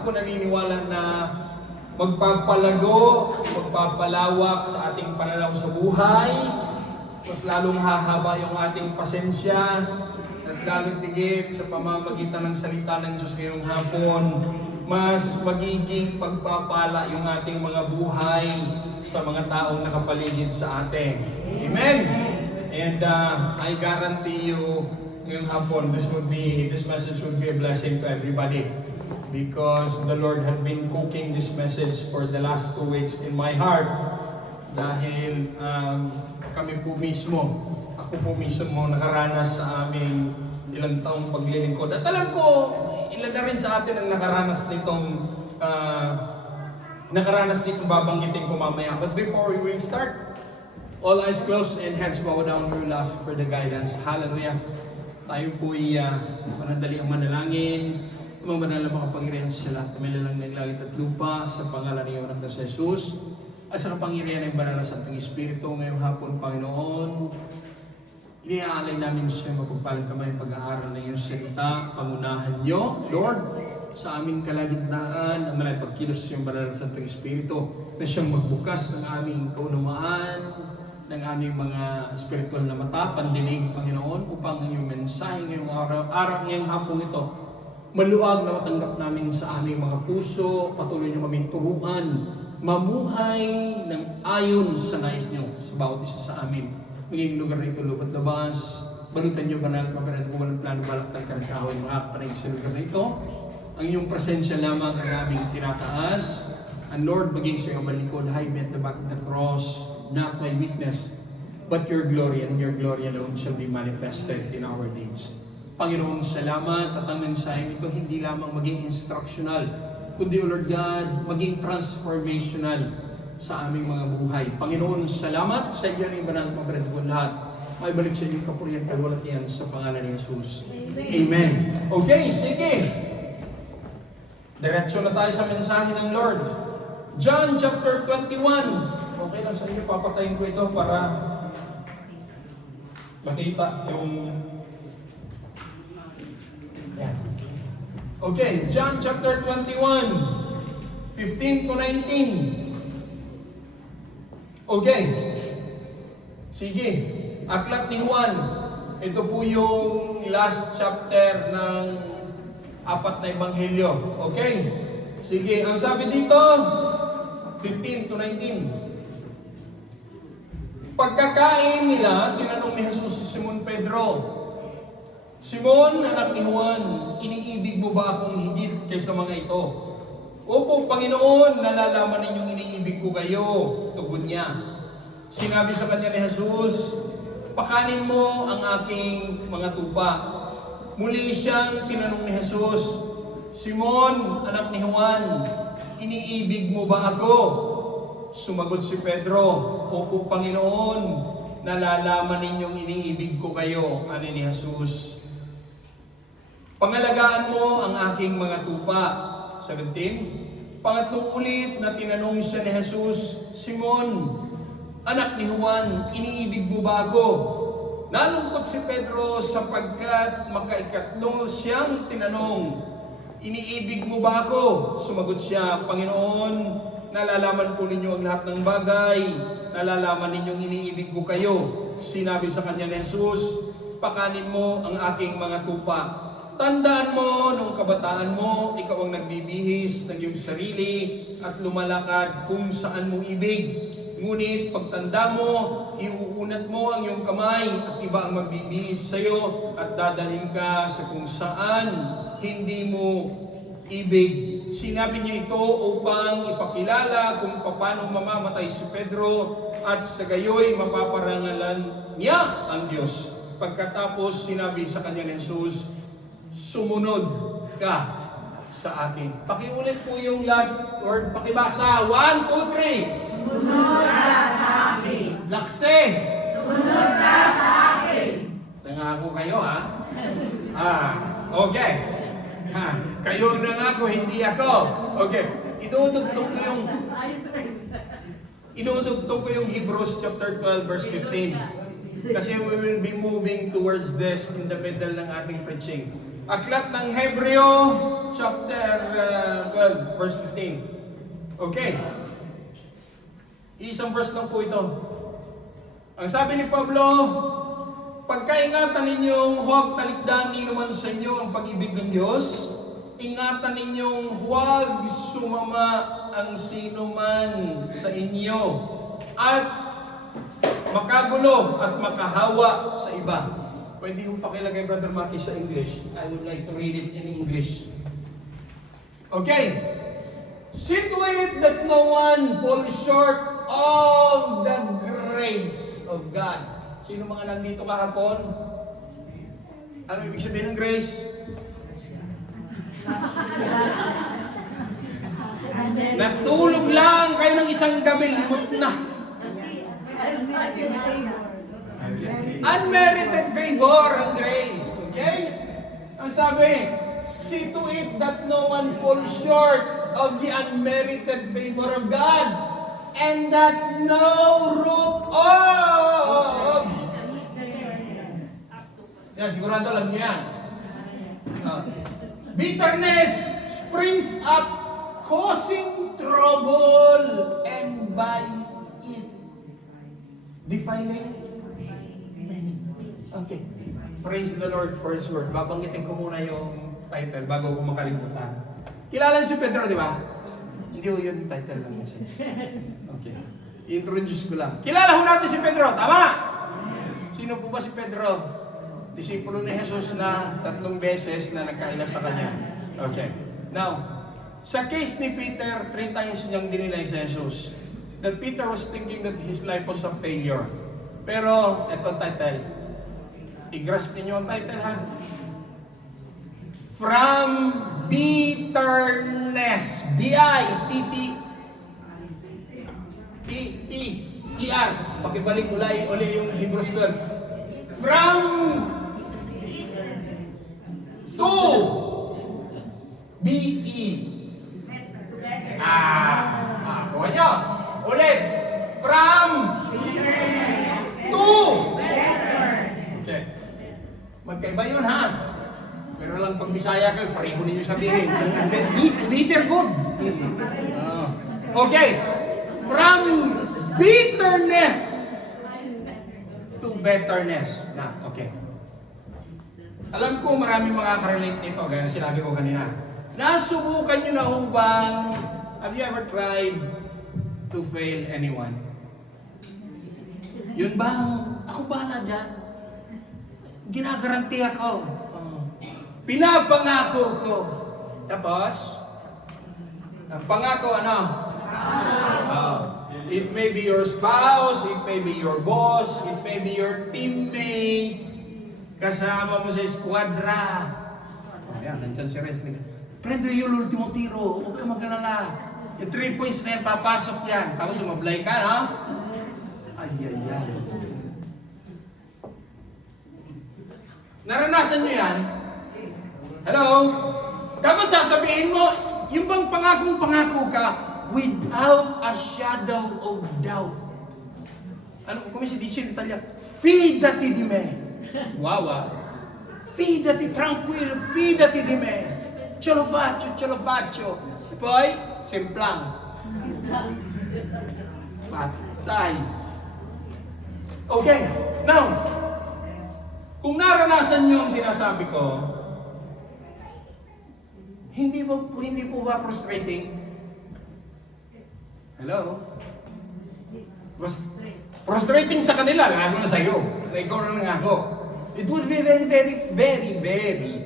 ako naniniwala na magpapalago, magpapalawak sa ating pananaw sa buhay, mas lalong hahaba yung ating pasensya, at lalong tigit sa pamamagitan ng salita ng Diyos ngayong hapon, mas magiging pagpapala yung ating mga buhay sa mga taong nakapaligid sa atin. Amen? And I guarantee you, ngayong hapon, this message would be a blessing to everybody. Because the Lord had been cooking this message for the last 2 weeks in my heart. Dahil kami po mismo, ako po mismo nakaranas sa aming ilang taong paglilingkod. At alam ko, ilan na rin sa atin ang nakaranas nitong babanggitin ko mamaya. But before we will start, all eyes closed and heads bowed down, we will ask for the guidance. Hallelujah. Tayo po'y manandali ang manalangin. Mga banal na mga Panginoon sa lahat, kamilalang ng langit at lupa, sa pangalan niyo ng Jesus, at sa kapangyarihan ng banal na Santong Espiritu, ngayong hapon, Panginoon, iniaalay namin siya mapagpalang kamay pag-aaral ng iyong salita, pangunahan niyo, Lord, sa aming kalagitnaan, ang malay pagkilos yung banal na Santong Espiritu, na siyang magbukas ng aming kaunawaan, ng aming mga spiritual na mata, pandinig, Panginoon, upang ang iyong mensahe ngayong araw ngayong hapon ito, maluwag na matanggap namin sa aming mga puso, patuloy niyo kaming turuan, mamuhay ng ayon sa nais niyo sa bawat isa sa amin. Maging lugar na ito, lubat labas, balutan niyo banal, paparan ko walang plano balak ng karakahoy, mga kapanay sa lugar na ito. Ang inyong presensya lamang ang aming tinataas. And Lord, maging sa iyong malikod, hide me at the back of the cross, not my weakness, but your glory, and your glory alone shall be manifested in our deeds. Panginoon, salamat at ang mensahe nito hindi lamang maging instructional, kundi, O Lord God, maging transformational sa aming mga buhay. Panginoon, salamat sa iyo ng banal na pabrad ko lahat. May balik sa inyong kapurihan kalwalatian sa pangalan ni Jesus. Amen. Okay, sige. Diretso na tayo sa mensahe ng Lord. John chapter 21. Okay lang sa inyo, papatayin ko ito para makita yung... Okay, John chapter 21, 15 to 19. Okay. Sige. Aklat ni Juan. Ito po yung last chapter ng 4 na ebanghelyo. Okay? Sige. Ang sabi dito, 15 to 19. Pagkakain nila, tinanong ni Jesus si Simon Pedro, Simon, anak ni Juan, iniibig mo ba akong higit kaysa mga ito? Opo, Panginoon, nalalaman ninyong iniibig ko kayo. Tugon niya. Sinabi sa kanya ni Jesus, pakanin mo ang aking mga tupa. Muli siyang tinanong ni Jesus, Simon, anak ni Juan, iniibig mo ba ako? Sumagot si Pedro, opo, Panginoon, nalalaman ninyong iniibig ko kayo. Ano ni Jesus? Pangalagaan mo ang aking mga tupa. 17. Pangatlong ulit na tinanong siya ni Jesus, Simon, anak ni Juan, iniibig mo ba ako? Nalungkot si Pedro sapagkat makaikatlo siyang tinanong, iniibig mo ba ako? Sumagot siya, Panginoon, nalalaman po ninyo ang lahat ng bagay, nalalaman ninyong iniibig ko kayo. Sinabi sa kanya ni Jesus, pakanin mo ang aking mga tupa. Tandaan mo, nung kabataan mo, ikaw ang nagbibihis ng iyong sarili at lumalakad kung saan mo ibig. Ngunit pagtanda mo, iuunat mo ang iyong kamay at iba ang magbibihis sa iyo at dadalhin ka sa kung saan hindi mo ibig. Sinabi niya ito upang ipakilala kung paano mamamatay si Pedro at sa gayoy mapaparangalan niya ang Diyos. Pagkatapos sinabi sa kanya ni Jesus, sumunod ka sa akin. Pakiulit po yung last word. Pakibasa. 1, 2, 3. Sumunod ka sa akin. Lakse. Sumunod ka sa akin. Nangako kayo, ha? Okay. Kayo nangako, hindi ako. Okay. Idudugtong ko yung Hebrews chapter 12 verse 15. Kasi we will be moving towards this in the middle ng ating preaching. Aklat ng Hebreo, chapter 12, verse 15. Okay. Isang verse lang po ito. Ang sabi ni Pablo, pagkaingatan ninyong huwag talikdan naman sa inyo ang pag-ibig ng Diyos, ingatan ninyong huwag sumama ang sino man sa inyo at makagulo at makahawa sa iba. Pwede yung pakilagay, Brother Marky, sa English. I would like to read it in English. Okay. See to it that no one falls short of the grace of God. Sino mga nandito kahapon? Ano ibig sabihin ng grace? Natulog lang kayo ng isang gabi, limot na. Unmerited favor and grace. Okay? Ang sabi, see to it that no one falls short of the unmerited favor of God, and that no root of... Yan, sigurado alam niyo yan. Bitterness springs up, causing trouble, and by it defiling many. Okay. Praise the Lord for His word. Babanggitin ko muna yung title bago ko makalimutan. Kilala niyo si Pedro, di ba? Hindi ho yun title lang kasi. Okay. I-introduce ko lang. Kilala ho natin si Pedro, tama? Sino po ba si Pedro? Disipulo ni Jesus na 3 beses na nagkaila sa kanya. Okay. Now, sa case ni Peter, 3 times niyang dinilay si Jesus. That Peter was thinking that his life was a failure. Pero, eto title. I-grasp niyo ang title, ha? From bitterness. B-I-T-T-E-R. Pakibalik uli yung Hebrews 12. From to B-E. Kuha niyo. Ulit. From to. Okay. Magkaiba yun, ha? Pero lang pag Bisaya kayo, pareho ninyo sabihin. Bitter good. Okay. From bitterness to betterness. Okay. Alam ko maraming makaka-relate nito, gaya na sinabi ko kanina. Nasubukan nyo na bang, have you ever tried to fail anyone? Yun bang, ako bahala dyan. Ginagaranti ako. Pinapangako ko. Tapos, ang pangako ano? It may be your spouse, it may be your boss, it may be your teammate, kasama mo sa eskwadra. Ayan, nandyan si Resnick. Prendo yung ultimo tiro, huwag ka mag-alala. Yung 3 points na yan, papasok yan. Tapos sumablay ka, no? Ay. Naranasan nyo yan? Hello? Tapos sasabihin mo, yung bang pangako ka, without a shadow of doubt. Ano, come si dice in Italia? Fidati di me. Wow. Fidati tranquillo, fidati di me. Ce lo faccio. E poi, semplang. Patay. Okay, now, kung naranasan niyo ang sinasabi ko, hindi po ba frustrating? Hello? Frustrating sa kanila, lalo na sa'yo. Na ikaw na nangako. It would be very, very, very, very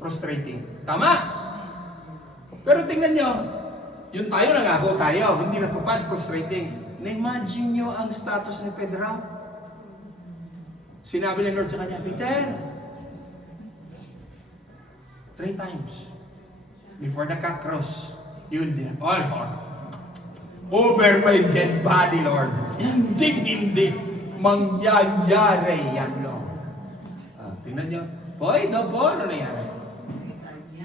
frustrating. Tama? Pero tingnan nyo, yung tayo nangako tayo, hindi natupad, frustrating. Na-imagine nyo ang status ni Pedro? Sinabi ng Lord sa kanya, Peter, 3 times before the cock crows, you'll deny. Oh, Lord, over my dead body, Lord. Hindi mangyayari yan, Lord. Tingnan nyo, boy, ano nangyari?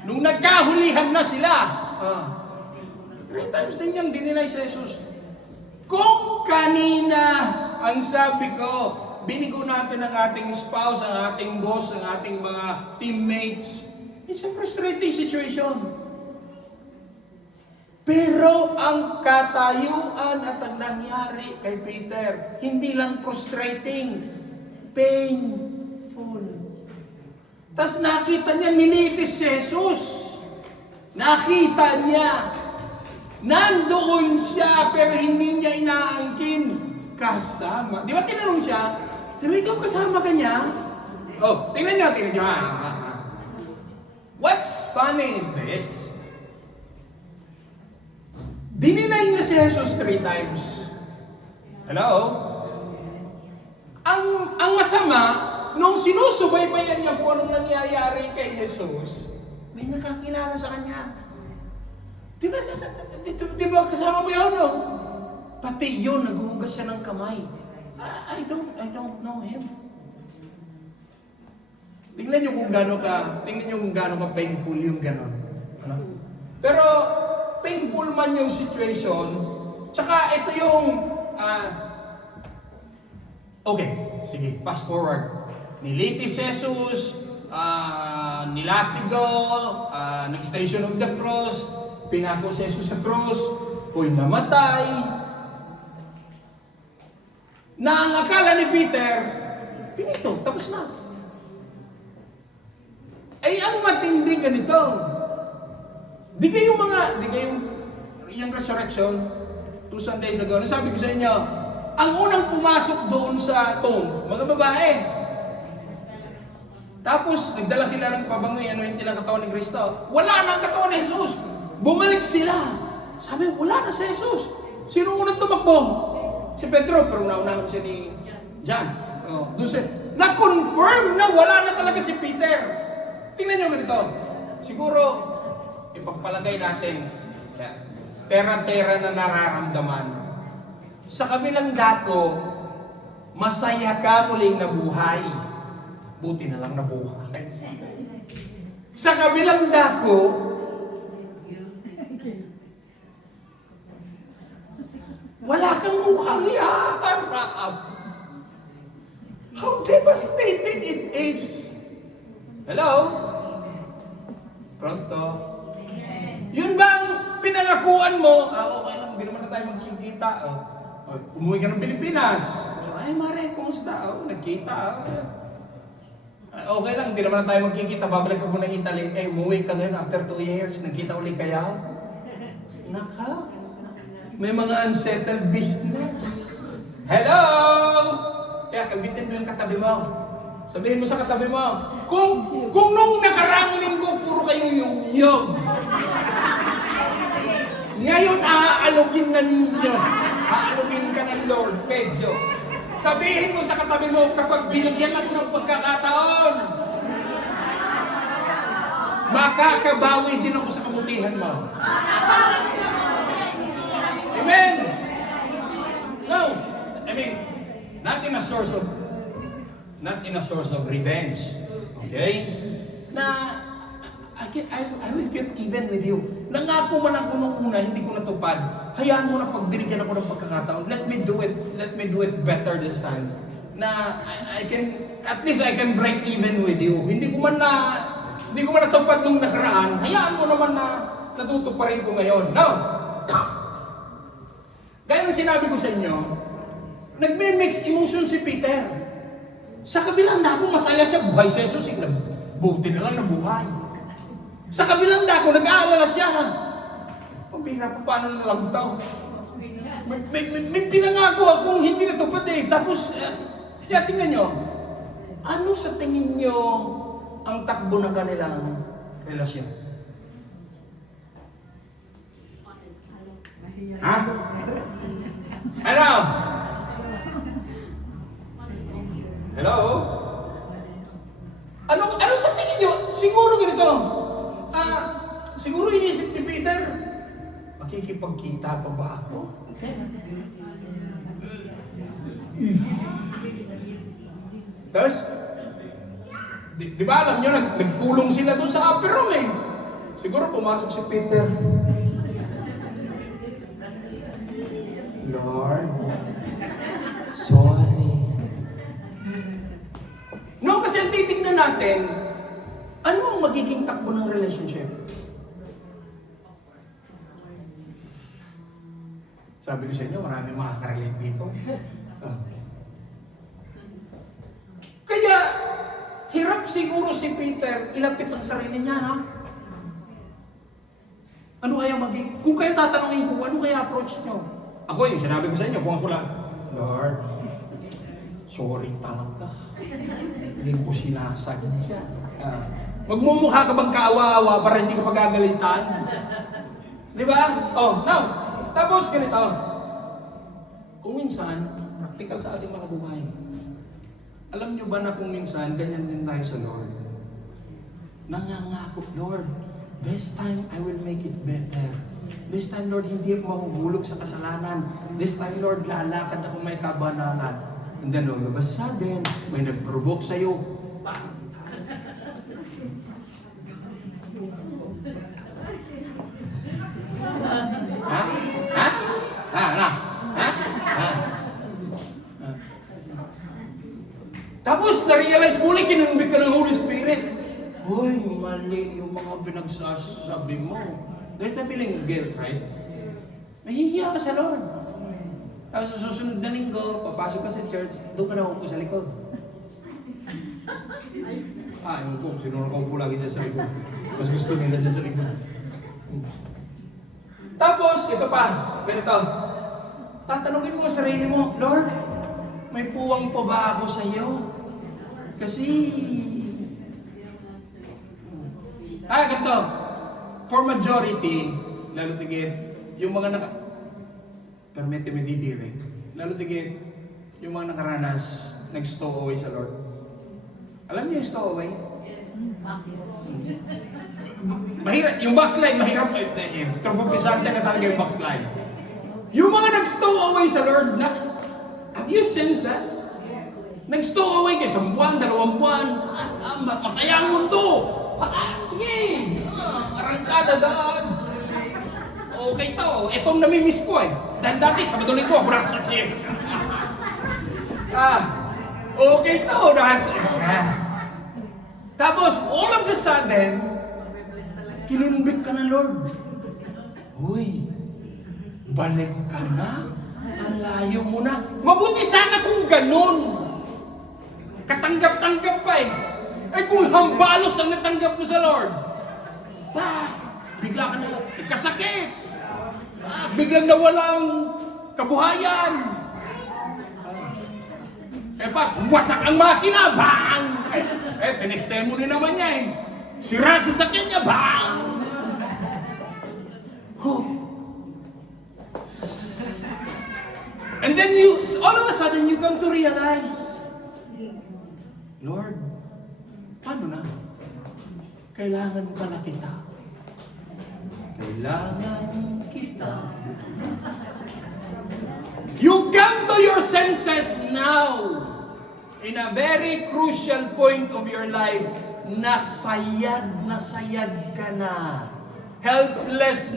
Nung nagkahulihan na sila, 3 times din niyang dininay si Jesus. Kung kanina, ang sabi ko, binigo natin ang ating spouse, ang ating boss, ang ating mga teammates, It's a frustrating situation. Pero ang katayuan at ang nangyari kay Peter, hindi lang frustrating, painful. Tapos nakita niya, nilitis si Jesus. Nakita niya. Nandoon siya, pero hindi niya inaangkin. Kasama. Di ba tinanong siya? Di ba ikaw kasama ka niya? Oh, tingnan niyo. What's funny is this? Dininay niya si Jesus 3 times. Hello? Ang masama, nung sinusubaybayan niya kung anong nangyayari kay Jesus, may nakakilala sa kanya. Di ba kasama mo yun, no? Pati yun, naghuhugas siya ng kamay. I don't know him. Tingnan niyo kung gaano ka painful yung gano'n. Ano? Pero, painful man yung situation, tsaka ito yung, okay, sige, fast forward. Nilitis Jesus, nilatigo, nag-station of the cross, pinako si Jesus sa cross, po'y namatay. Na ang akala ni Peter, finito, tapos na. Ay, ang matindi ganito. Di kayong yung resurrection, 2 Sundays ago, nasabi ko sa inyo, ang unang pumasok doon sa tomb, mga babae. Tapos, nagdala sila ng pabangoy, ano yung nilang katawan ni Kristo. Wala na ang katawan ni Jesus. Bumalik sila. Sabi, wala na si Jesus. Sino unang tumakbo? Si Pedro, pero naunahan siya ni John. Doon siya, na-confirm na wala na talaga si Peter. Tingnan nyo ganito. Siguro, ipagpalagay natin, tera-tera na nararamdaman. Sa kabilang dako, masaya ka muling nabuhay. Buti na lang nabuhay. Sa kabilang dako, wala kang mukhang ihaharap. How devastating it is. Hello? Pronto? Yun bang pinangakuan mo? Okay lang, hindi naman na tayo magkikita. Umuwi ka ng Pilipinas. Ay, Mare, kumusta? Nagkita. Okay lang, hindi naman na tayo magkikita. Babalik ako ng Italy. Umuwi ka ngayon after 2 years. Nagkita uli kaya? Naka, may mga unsettled business. Hello? Kaya kabitin mo yung katabi mo. Sabihin mo sa katabi mo, kung nung nakaraang linggo, puro kayo yung ngayon, aalugin ng Diyos. Aalugin ka ng Lord, medyo. Sabihin mo sa katabi mo, kapag binigyan ako ng pagkakataon, makakabawi din ako sa kabutihan mo. Amen? No. I mean, not in a source of revenge. Okay? Na I will get even with you. Nangako man ako nung una, hindi ko natupad. Hayaan mo na pag binigyan ako ng pagkakataon. Let me do it better this time. Na at least I can break even with you. Hindi ko man natupad nung nakaraan. Hayaan mo naman na natutuparin ko ngayon. Now, gaya ng sinabi ko sa inyo, nagme-mix emotion si Peter. Sa kabilang dako, masaya siya, buhay si Jesus. Buti na lang na buhay. Sa kabilang dako, nag-aalala siya. Pabira pa, paano na lang ito? May pinangako akong hindi natupad eh. Tapos, tingnan nyo, ano sa tingin nyo ang takbo ng kanilang relasyon? Ha? Ano? Hello? Ano sa tingin nyo? Siguro ganito. Siguro inisip ni Peter, makikipagkita pa ba ako? Tapos, di ba alam nyo, nagpulong sila doon sa upper room eh. Siguro pumasok si Peter. Lord, sorry. No, kasi ang titignan natin, ano ang magiging takbo ng Sabi ko sa inyo, marami makaka-relate dito. Ah. Kaya, hirap siguro si Peter ilapit ang sarili niya, no? Ano kaya maging, kung kayo tatanungin ko, ano kaya approach nyo? Ako yung sinabi ko sa inyo, kung ako lang, Lord, sorry talaga. Hindi ko sinasadya. Magmumukha ka bang kaawa-awa para hindi ka pagagalitan? Di ba? Oh, now, tapos ganito. Kung minsan, practical sa ating mga buhay. Alam nyo ba na kung minsan, ganyan din tayo sa Lord? Nangangako, Lord, this time I will make it better. This time, Lord, hindi ako mahuhulog sa kasalanan. This time, Lord, lalakad ako may kabananan. And then all of a sudden, may nag-provoke sa'yo. Ha? Ha? Ha? Ha? Ha? Ha? Tapos, na-realize muli, kinunbig ka ng Holy Spirit. Hoy, mali yung mga pinagsasabi mo. There's the feeling of guilt, right? Nahihiya ka sa Lord. Tapos sa susunod na linggo, papasok ka sa church, doon ka na upo sa likod. Yung po, sino nakaupo lagi dyan sa likod. Mas gusto nila dyan sa likod. Tapos, ito pa, ganito. Tatanungin mo sa sarili mo, Lord, may puwang pa ba ako sa iyo? Kasi, ganito. For majority, lalo tigit, yung mga permette me dire, lalo tigit, yung mga nakaranas, nag-stow away sa Lord. Alam niyo yung stow away? Mahirap, yung backslide, mahirap, turbupisante na talaga yung backslide. Yung mga nag-stow away sa Lord, have you sensed that? Nag-stow away kayo sa buwan, 2 buwan, masaya ang mundo! Sige! Arangkada daan! Okay to, itong namimiss ko eh. Dahil dati, Sabado-Linggo, ako sa church. Okay to, tapos, all of a sudden, kinunbik ka na, Lord. Uy, balik ka na. Ang layo mo na. Mabuti sana kung ganun. Katanggap-tanggap pa eh. Kung hambalos ang natanggap mo sa Lord, bigla ka na nagkasakit. Biglang nawalang kabuhayan. Wasak ang makina, bang! Tinestemo rin naman niya eh. Sira sa sakyan niya, bang! And then all of a sudden, you come to realize, Lord, paano na? Kailangan pala kita. Kailangan kita. You come to your senses now. In a very crucial point of your life, nasayad ka na. Helpless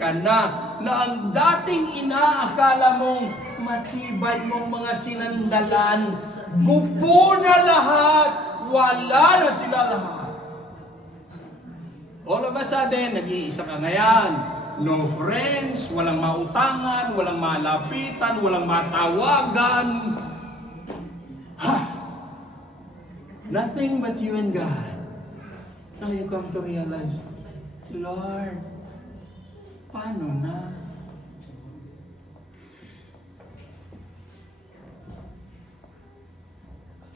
ka na. Na ang dating inaakala mong matibay mong mga sinandalan, gupo na lahat, wala na sila lahat. All of a sudden, nag-iisa ka ngayon. No friends, walang mautangan, walang malapitan, walang matawagan. Nothing but you and God. Now you come to realize, Lord, paano na?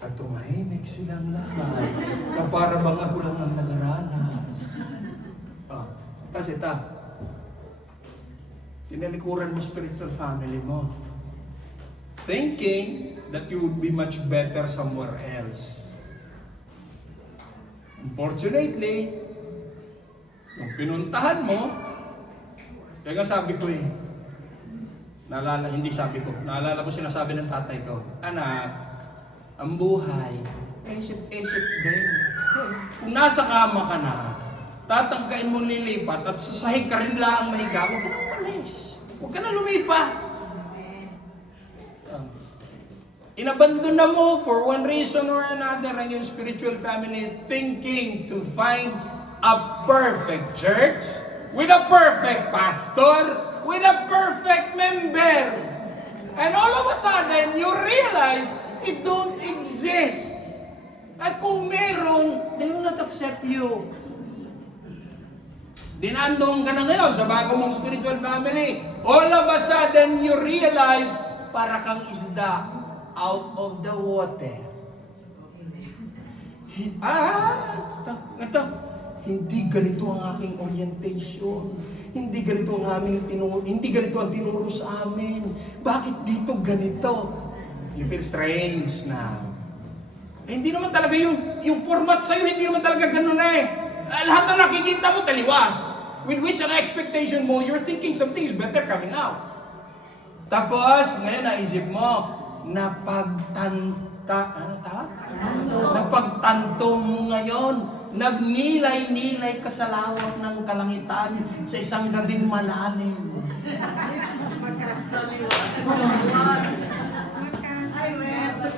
At tumahimik silang lahat na para bang ako lang ang nagaranas. Kasi tinalikuran mo spiritual family mo. Thinking that you would be much better somewhere else. Unfortunately, yung pinuntahan mo, kaya sabi ko naalala ko sinasabi ng tatay ko, anak, ang buhay, isip-isip din. Kung nasa kama ka na, tatangkain mo lilipat at sasahig ka rin lang mahiga, huwag ka na umalis. Huwag ka na lumipat. Inabandon na mo for one reason or another ang yung spiritual family thinking to find a perfect church with a perfect pastor with a perfect member. And all of a sudden, you realize it don't exist. At kung meron, they will not accept you. Dinandong ka na ngayon sa bago mong spiritual family. All of a sudden, you realize, para kang isda out of the water. Ito, hindi ganito ang aking orientation. Hindi ganito ang tinuro sa amin. Bakit dito ganito? You feel strange now. Hindi naman talaga yung format sa'yo, hindi naman talaga ganun eh. Lahat na nakikita mo, taliwas. With which ang expectation mo, you're thinking something is better coming out. Tapos, ngayon naisip mo, napagtanto mo ngayon, nagnilay-nilay ka sa lawak ng kalangitan sa isang gabing malalim.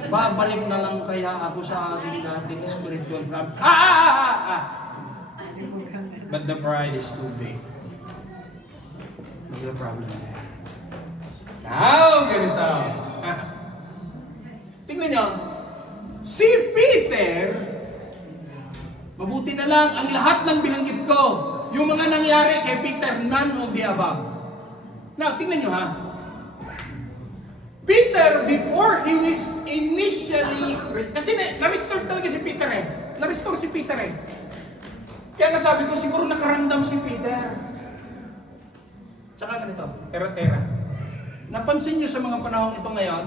Babalik na lang kaya ako sa aking dating spiritual family. But the pride is too big. What's the problem there? Now, ganito. Tingnan nyo. Si Peter, mabuti na lang ang lahat ng binanggit ko. Yung mga nangyari kay Peter, none of the above. Now, tingnan nyo ha. Peter, before he was initially, kasi na-restore talaga si Peter eh. Na-restore si Peter eh. Kaya nasabi ko, siguro nakaramdam si Peter. Tsaka ganito, tera-tera. Napansin nyo sa mga panahon ito ngayon,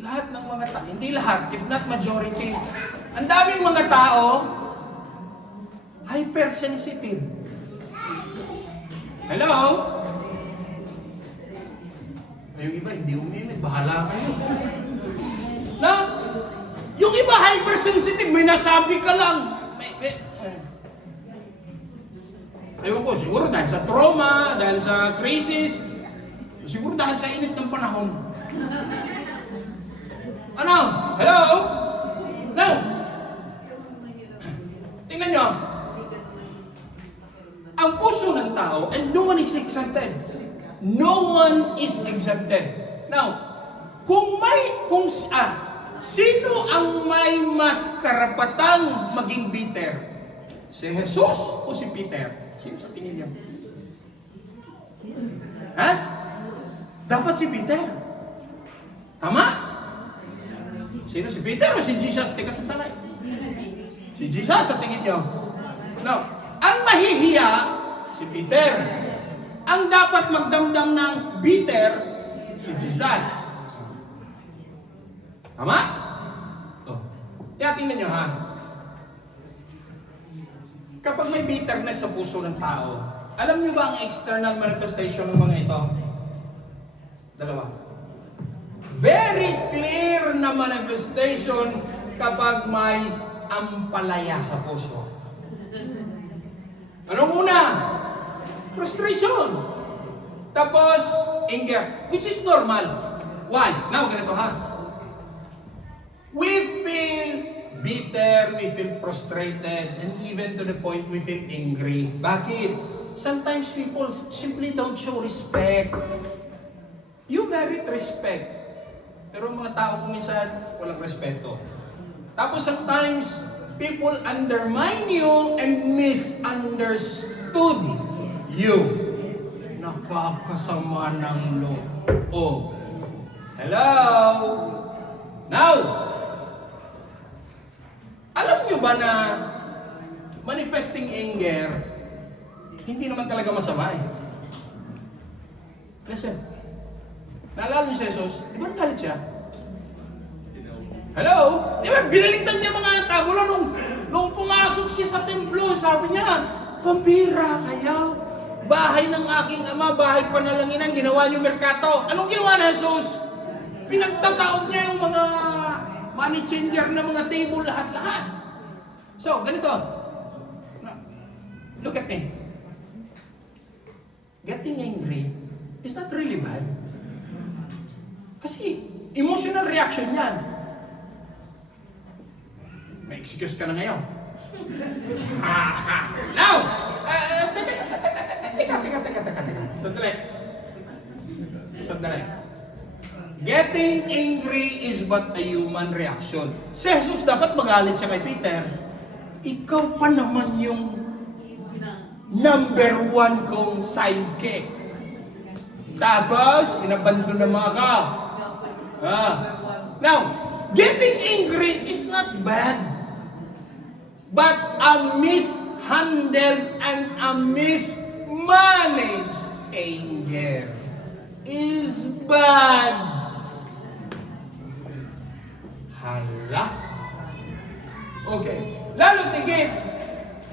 lahat ng mga tao, hindi lahat, if not majority, ang daming mga tao, hypersensitive. Hello? Yung iba, hindi umimik, bahala kayo. Na? Yung iba, hypersensitive, may nasabi ka lang. Ewan ko, siguro dahil sa trauma, dahil sa crisis, siguro dahil sa init ng panahon. Ano? Hello? No? Tingnan nyo. Ang puso ng tao, and no one is exempted. No one is exempted. Now, sino ang may mas karapatang maging bitter? Si Jesus o si Peter? Sino sa tingin niyo? Ha? Dapat si Peter. Tama? Sino si Peter o si Jesus? Teka sa talay. Si Jesus sa tingin niyo? No. Ang mahihiya, si Peter. Ang dapat magdamdam ng bitter, si Jesus. Tama? Oh. Kaya tingnan nyo ha. Kapag may bitterness sa puso ng tao, alam nyo ba ang external manifestation ng mga ito? Dalawa. Very clear na manifestation kapag may ampalaya sa puso. Anong una? Frustration. Tapos, anger, which is normal. Why? Now, ganito ha. We feel bitter, we feel frustrated, and even to the point we feel angry. Bakit? Sometimes people simply don't show respect. You merit respect. Pero mga tao kung minsan, walang respeto. Tapos sometimes, people undermine you and misunderstood you. Nakakasama ng loob. Oh. Hello? Now, alam nyo ba na manifesting anger, hindi naman talaga masama eh. Listen. Naalala niyo si Jesus? Di ba nagalit siya? Hello? Di ba binaligtad niya mga tabula nung pumasok siya sa templo, sabi niya, pambira kayo. Bahay ng aking ama, bahay panalanginan, ginawa niyo merkato. Anong ginawa ni Jesus? Pinagtataob niya yung mga money changer na mga table, lahat-lahat. So, ganito. Look at me. Getting angry is not really bad. Kasi, emotional reaction yan. May excuse ka na ngayon. Now, Getting angry is but a human reaction. Si Jesus dapat magalit siya kay Peter. Ikaw pa naman yung number one kong sidekick. Tapos, inabandon na mga ka. Now, getting angry is not bad. But a mishandled and a mismanaged anger is bad. Hala. Okay. Lalo tigit,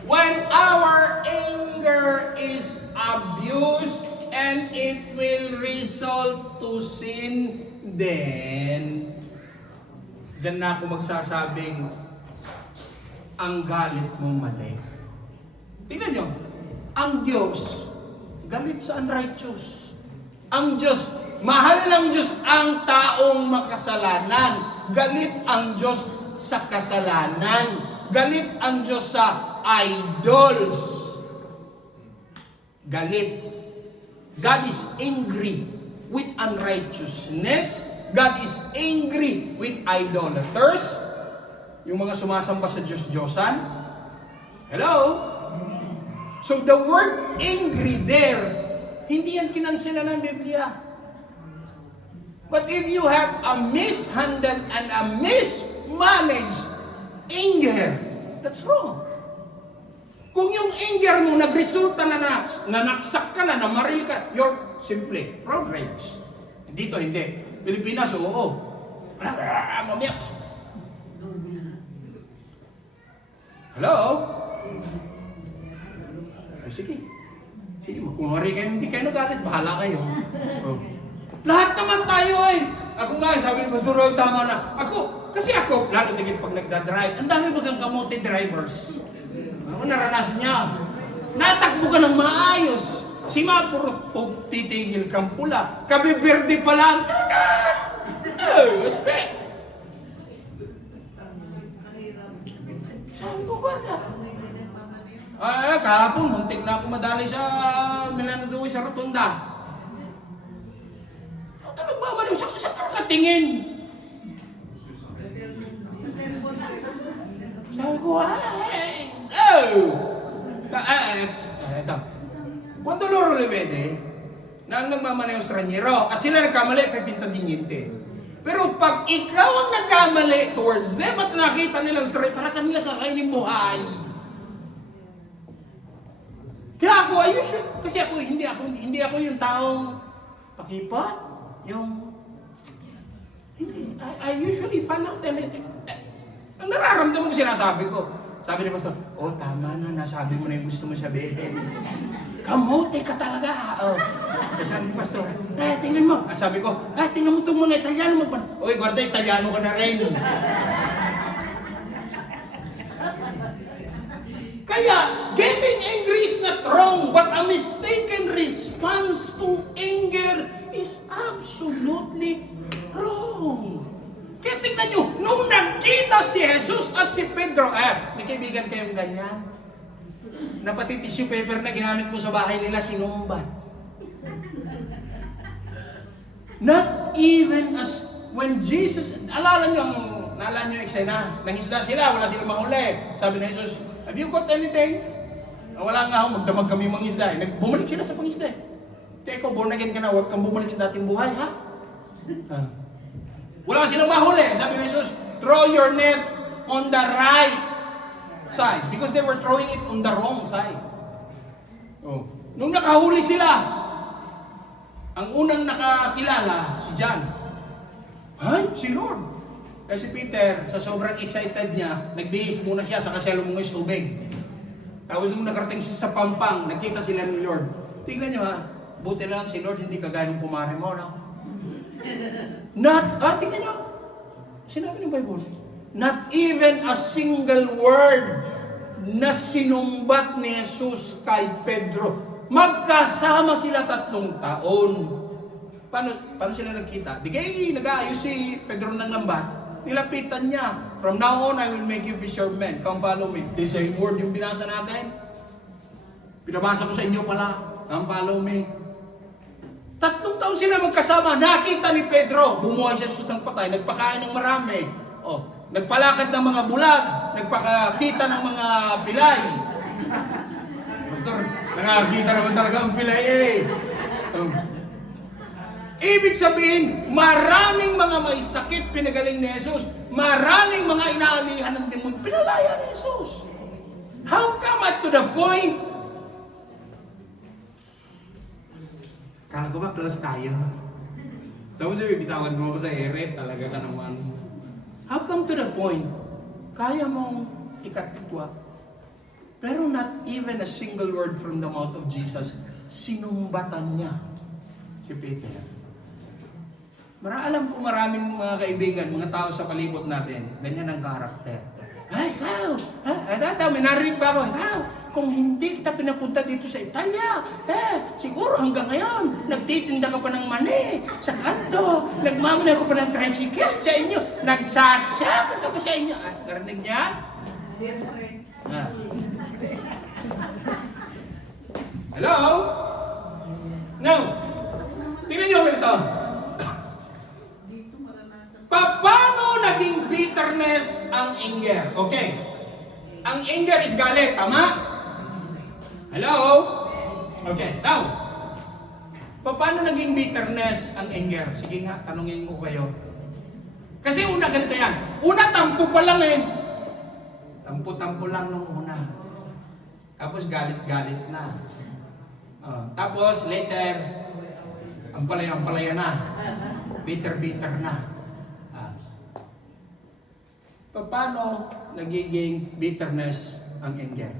when our anger is abused and it will result to sin, then dyan na ako magsasabing ang galit mo mali. Tingnan nyo, ang Diyos galit sa unrighteous. Ang Diyos, mahal ng Diyos ang taong makasalanan. Galit ang Diyos sa kasalanan. Galit ang Diyos sa idols. Galit. God is angry with unrighteousness. God is angry with idolaters. Yung mga sumasamba sa Diyos-Diyosan. Hello? So the word angry there, hindi yan kinansela ng Biblia. But if you have a mishandled and a mismanaged anger, that's wrong. Kung yung anger mo nagresulta na nanaksak ka na, namaril ka, you're simply road rage. Dito, hindi. Pilipinas, oo. Mamiyak. Hello? Ay, sige. Sige, kunwari kayo, hindi kayo nagalit, bahala kayo. Oh. Lahat naman tayo eh. Ako nga, sabi ni Pastor Roy, tama na. Kasi ako, lalo tigit pag nagdadrive, ang dami bagang kamote drivers. Ako naranasan niya. Natakbo ka ng maayos. Si Mapurot, titigil kang pula. Kabibirdi pa lang. Kakat! Respect! Sabi ko, kwarta. Kahapon, muntik na ako madali sa Milano Dewey sa Rotunda. Ito nagmamaliw, saan ka nakatingin? Sabi ko, ito. Cuando loro le vede, na ang nagmamaliw stranyero, at sila nagkamali, pipinta din yinte. Pero pag ikaw ang nagkamali towards them at nakita nilang straight, para kanila kakainin buhay. Kaya ako, kasi ako, hindi ako yung taong pakipot. I usually find out anything. Ang nararamdaman ko sinasabi ko. Sabi ni Pastor, tama na, nasabi mo na yung gusto mo sabihin. Kamote ka talaga. Sabi ni Pastor, tingnan mo. Sabi ko, tingnan mo itong mga Italiano mo. Guarda, Italiano ka na rin. Kaya, getting angry is not wrong, but a mistaken response to anger is absolutely wrong. Kaya tingnan nyo, nung nagkita si Jesus at si Pedro, may kaibigan kayong ganyan, na pati tissue paper na ginamit mo sa bahay nila, sinumbat. Not even as when Jesus, naalala nyo yung eksena, nangisda sila, wala silang mahuli. Sabi ni Jesus, have you got anything? Wala nga ako, magdamag kami mangisda. Bumalik sila sa pangisda. Ikaw, born again ka na, huwag kang bumalik sa dating buhay, ha? Wala silang mahuli. Sabi ni Jesus, throw your net on the right side. Because they were throwing it on the wrong side. Nung nakahuli sila, ang unang nakakilala, si John. Si Lord. Kasi Peter, sa sobrang excited niya, nagbihis muna siya sa kasalumungis tubig. Tapos nung nakarating siya sa pampang, nakita sila ni Lord. Tingnan nyo ha, buti lang si Lord hindi kagaya ng kumare mo, no? Tingnan nyo. Sinabi ng Bible, not even a single word na sinumbat ni Jesus kay Pedro. Magkasama sila 3 taon. Paano sila nagkita? Di kayo nag-aayos si Pedro ng lambat. Nilapitan niya. From now on, I will make you fishermen. Come follow me. The same word yung binasa natin. Pinabasa ko sa inyo pala. Come follow me. 3 taon taon sila magkasama, nakita ni Pedro, bumuhay siya sa ng patay, nagpakain ng marami. Nagpalakad ng mga bulag, nagpakakita ng mga pilay. Pastor, nakakita naman talaga ang pilay Ibig sabihin, maraming mga may sakit pinagaling ni Jesus. Maraming mga inaalihan ng demon, pinalaya ni Jesus. How come at to the point? Kala ko ba close tayo? Tapos bitawan mo ako sa ere, talaga ka naman. How come to the point? Kaya mong ikatitwa. Pero not even a single word from the mouth of Jesus, sinumbatan niya si Peter. Alam ko maraming mga kaibigan, mga tao sa palibot natin, ganyan ang karakter. Ay, ikaw! Data, may narinig pa ako, ikaw! Kung hindi kita pinapunta dito sa Italia, siguro hanggang ngayon, nagtitinda ka pa ng mani sa kanto, nagmamana ka pa ng tricycle sa inyo, nagsasaka ka pa sa inyo. Narinig niya? Hello? Now, tingnan niyo ganito. Paano naging bitterness ang anger? Okay. Ang anger is galit, tama? Hello? Okay, now. Paano naging bitterness ang anger? Sige nga, tanungin ko kayo. Kasi una, ganito yan. Una, tampo pa lang Tampo-tampo lang nung una. Tapos galit-galit na. Tapos later, ampalaya na. Bitter na. Paano nagiging bitterness ang anger?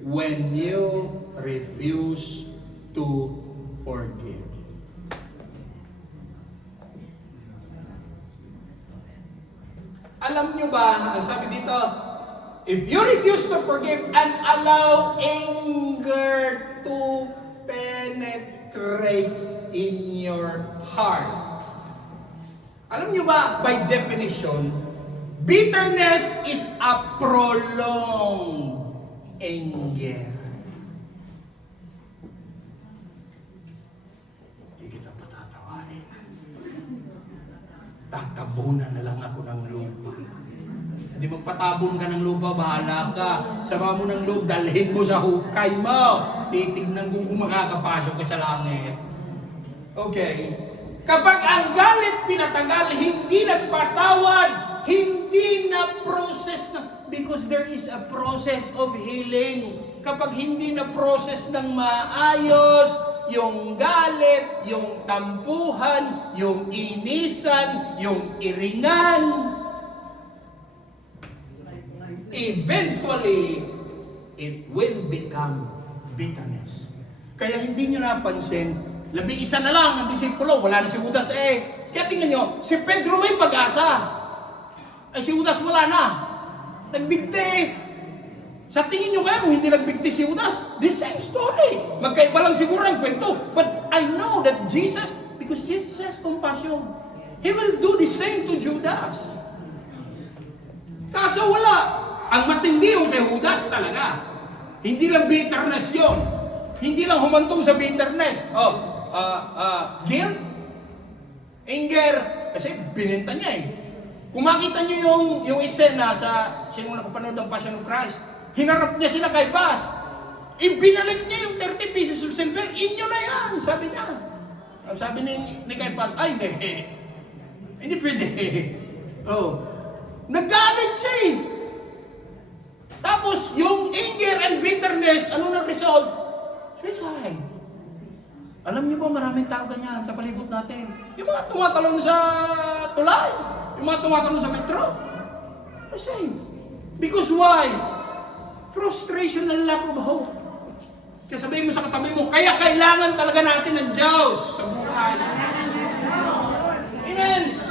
When you refuse to forgive. Alam nyo ba, sabi dito, if you refuse to forgive and allow anger to penetrate in your heart. Alam nyo ba, by definition, bitterness is a prolonged anger. Hindi kita patatawarin. Tatabunan na lang ako ng lupa. Hindi magpatabon ka ng lupa, bahala ka. Sama mo ng loob, dalhin mo sa hukay mo. Titignan kung makakapasok ka sa langit. Okay. Kapag ang galit pinatagal, hindi nagpatawad, hindi na process na, because there is a process of healing. Kapag hindi na process ng maayos, yung galit, yung tampuhan, yung inisan, yung iringan, eventually, it will become bitterness. Kaya hindi nyo napansin, 11 na lang ang disipulo, wala na si Judas Kaya tingnan nyo, si Pedro may pag-asa. Si Judas wala na. Nagbigti. Sa tingin nyo kaya kung hindi nagbigti si Judas, the same story. Magkaiba lang siguro ang kwento. But I know that Jesus, because Jesus has compassion, He will do the same to Judas. Kaso wala. Ang matindi yung kay Judas talaga. Hindi lang bitterness yun. Hindi lang humantong sa bitterness. Guilt, anger, kasi binenta niya Kung makita niyo yung eksena sa sino nakapanood ng Passion of Christ, hinarap niya sila kay Bas. Ibinalik niya yung 30 pieces of silver, inyo na yan, sabi niya. Sabi ni Caiaphas, ay hindi pwede. Nagalit siya Tapos yung anger and bitterness, ano na result? Suicide. Alam niyo ba, maraming tao ganyan sa palibot natin. Yung mga tumatalon sa tulay, yung mga tumatalon sa metro. The same. Because why? Frustration and lack of hope. Kaya sabihin mo sa katabi mo, kaya kailangan talaga natin ng Diyos sa buhay. Amen.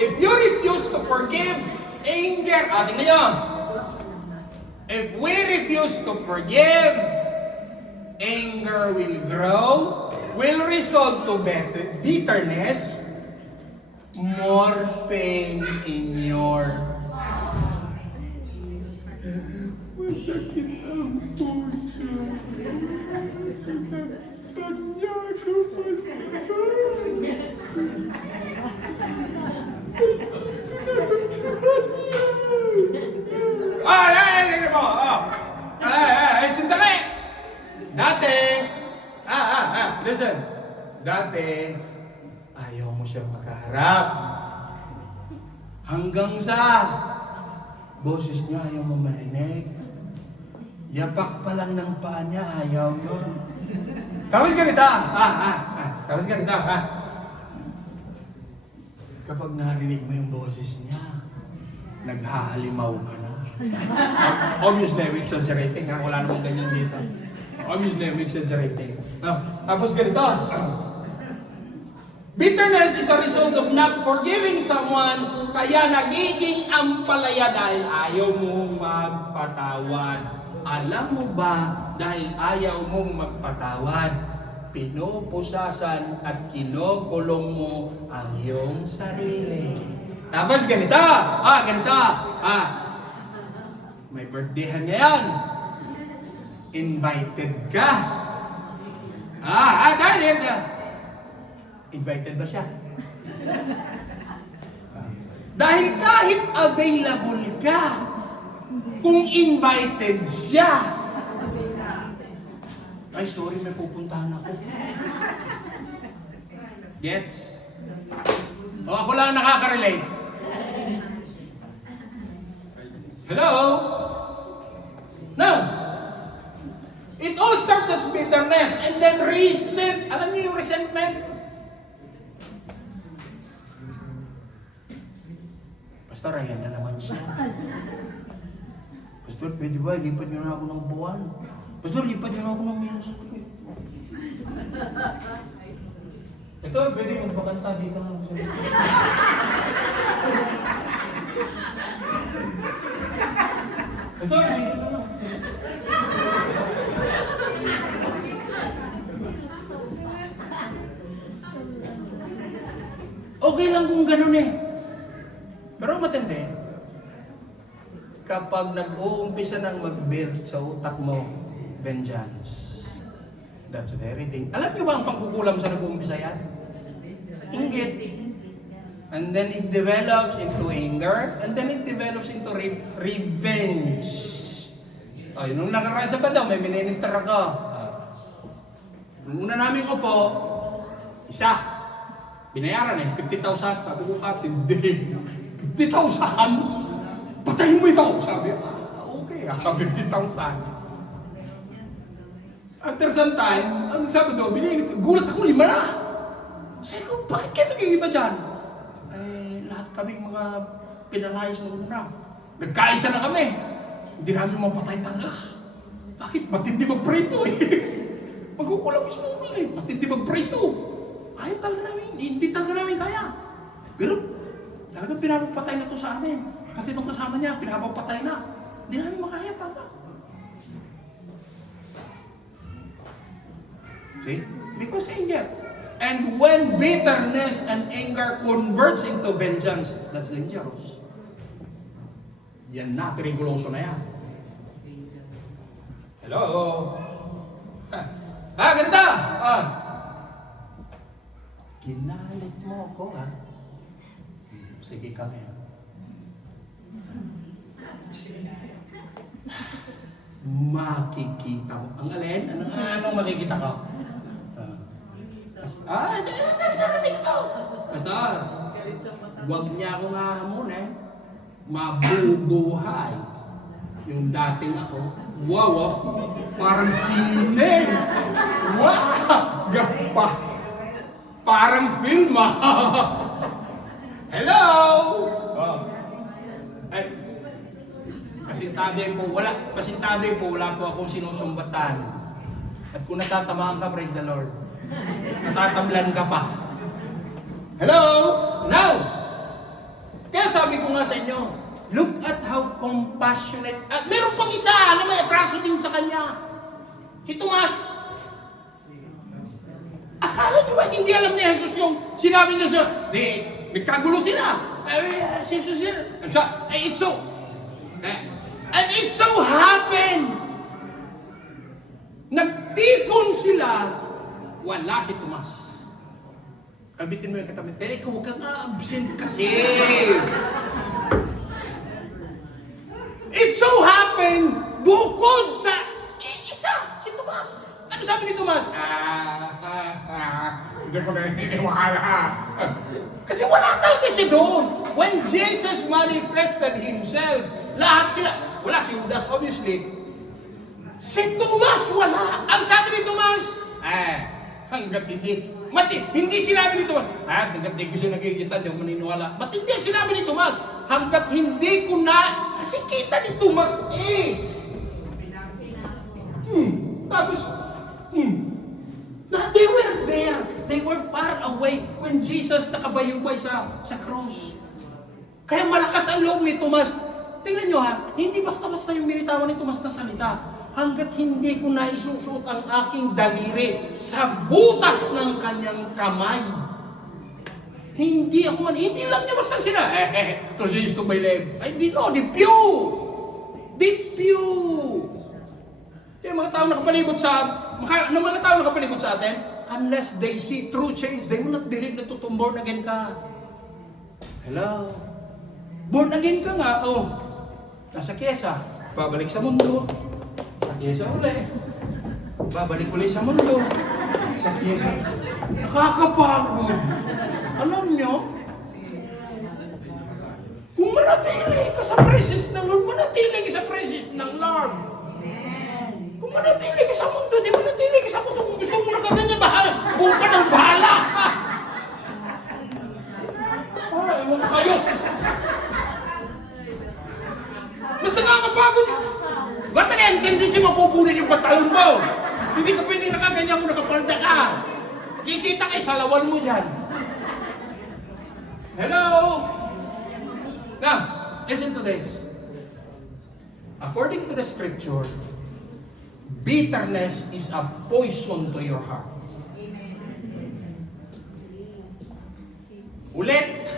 If you refuse to forgive, anger, ating na yun. If we refuse to forgive, anger will grow, will result to bitterness, more pain in your heart. Sinasaktan niya ako, Pastor. Sandali! Dati, listen. Dati, ayaw mo siyang makaharap. Hanggang sa boses niya ayaw mo marinig. Yapak pa lang ng paa niya, ayaw mo. Tapos ganito, tapos ganito, kapag narinig mo yung boses niya, naghahalimaw ka na. Obviously, I'm exaggerating ha. Wala namang ganyan dito. Obviously, I'm exaggerating. Tapos ganito. Bitterness is a result of not forgiving someone, kaya nagiging ampalaya dahil ayaw mong magpatawad. Alam mo ba, dahil ayaw mong magpatawad, pinupusasan at kinukulong mo ang iyong sarili. Tapos ganito, may birthdayhan ngayon. Invited ka. Dahil invited ba siya? Dahil kahit available ka, kung invited siya, ay sorry, may pupuntahan ako. Gets? O ako lang nakaka-relate. Hello? Now, it all starts as bitterness and then alam niyo yung resentment? Pastor, ayan na naman siya. Pastor, pwede ba? Lipat niyo na ako ng buwan. Pastor, lipat niyo na ako ng ministry. Ito, pwede magpakanta dito ng salita. Ito, dito na lang. Okay lang kung ganun eh. Pero matindi, kapag nag-uumpisa ng mag-build sa utak mo, vengeance. That's very thing. Alam niyo ba ang pangkukulam sa nag-uumpisa yan? Inggit. And then it develops into anger, and then it develops into revenge. Ay, nung nakaraan sa Badaw, may minister ako. Nung una namin upo, isa. Binayaran eh, 50,000. Sabi ko, hindi. 50,000? Patayin mo ito! Sabi, okay, 50,000. After some time, ang sabi doon, gulat ako, 5 na. Sabi ko, bakit kayo naging iba dyan? Lahat kami mga pinalayas ng una. Nagkaisa na kami. Hindi namin mapatay talaga. Bakit? Matindi mag-prito eh. Magkukulang mismo nga eh. Matindi mag-prito. Ayaw talaga namin. Hindi talaga namin kaya. Pero talagang pinapapatay na to sa amin. Pati itong kasama niya, pinapapatay na. Hindi namin makaya talaga. See? Because anger. And when bitterness and anger converts into vengeance, that's dangerous. Yan na, periguloso na yan. Hello? Ganito! Ginalit mo ako, ha? Sige kami. Makikita mo. Ang alin? Anong makikita ko? Narinig ito! Pastor, huwag niya akong hahamunin. Mabubuhay. Yung dating ako, wow, parang sine. Wow! Gapa! Parang film, Hello! Pasintabi po, wala po akong sinusumbatan. At kung natatamaan ka, praise the Lord. Natatablan ka pa. Hello? Now! Kaya sabi ko nga sa inyo, look at how compassionate. At meron pang isa na may atraso din sa kanya. Si Tomas. Akala niyo ba hindi alam ni Jesus yung sinabi niya siya? Nagkagulo sila. Si Jesus yun. And it so happened, nagtikon sila Wala si Tomas. Kalbitin mo yung katabi. Teka, huwag kang absent kasi. It so happened, bukod sa isa, si Tomas. Ano sabi ni Tomas? Hindi ko na hininiwala. Kasi wala talaga siya doon. When Jesus manifested Himself, lahat sila, wala si Judas obviously. Si Tomas wala. Ang sabi ni Tomas, hanggat hindi sinabi ni Tomas, hanggat hindi ko siya nakikita, hindi ako maniniwala. Matindi ang sinabi ni Tomas, hanggat hindi ko na, kasi kita ni Tomas Tapos, they were there. They were far away when Jesus nakabayubay sa cross. Kaya malakas ang loob ni Tomas. Tingnan nyo hindi basta-basta yung binitawan ni Tomas na salita. Hanggat hindi ko na isusuot ang aking daliri sa butas ng kanyang kamay. Hindi lang niya basta sila. To see is to believe. Di pew. Yung mga tao nakapalibot sa atin, unless they see true change, they will not believe na born again ka. Hello? Born again ka nga, nasa kyesa, babalik sa mundo. Sa kyesa uli. Babalik uli sa mundo. Sa kyesa. Nakakapagod. Alam nyo, kung manatili ka sa presence ng Lord, manatili ka sa presence ng Lord. Kung manatili ka sa mundo, di manatili ka sa mundo. Kung gusto mo na kaganyan, kung ka ng bahala ka. Ewan ko sa'yo. Mas nakakapagod. Ba't naka-tendency mapupunin yung pantalon mo? Hindi ka pwedeng nakaganyan mo, nakapalda ka. Kikita kayo sa lawal mo dyan. Hello? Now, listen to this. According to the scripture, bitterness is a poison to your heart. Ulit.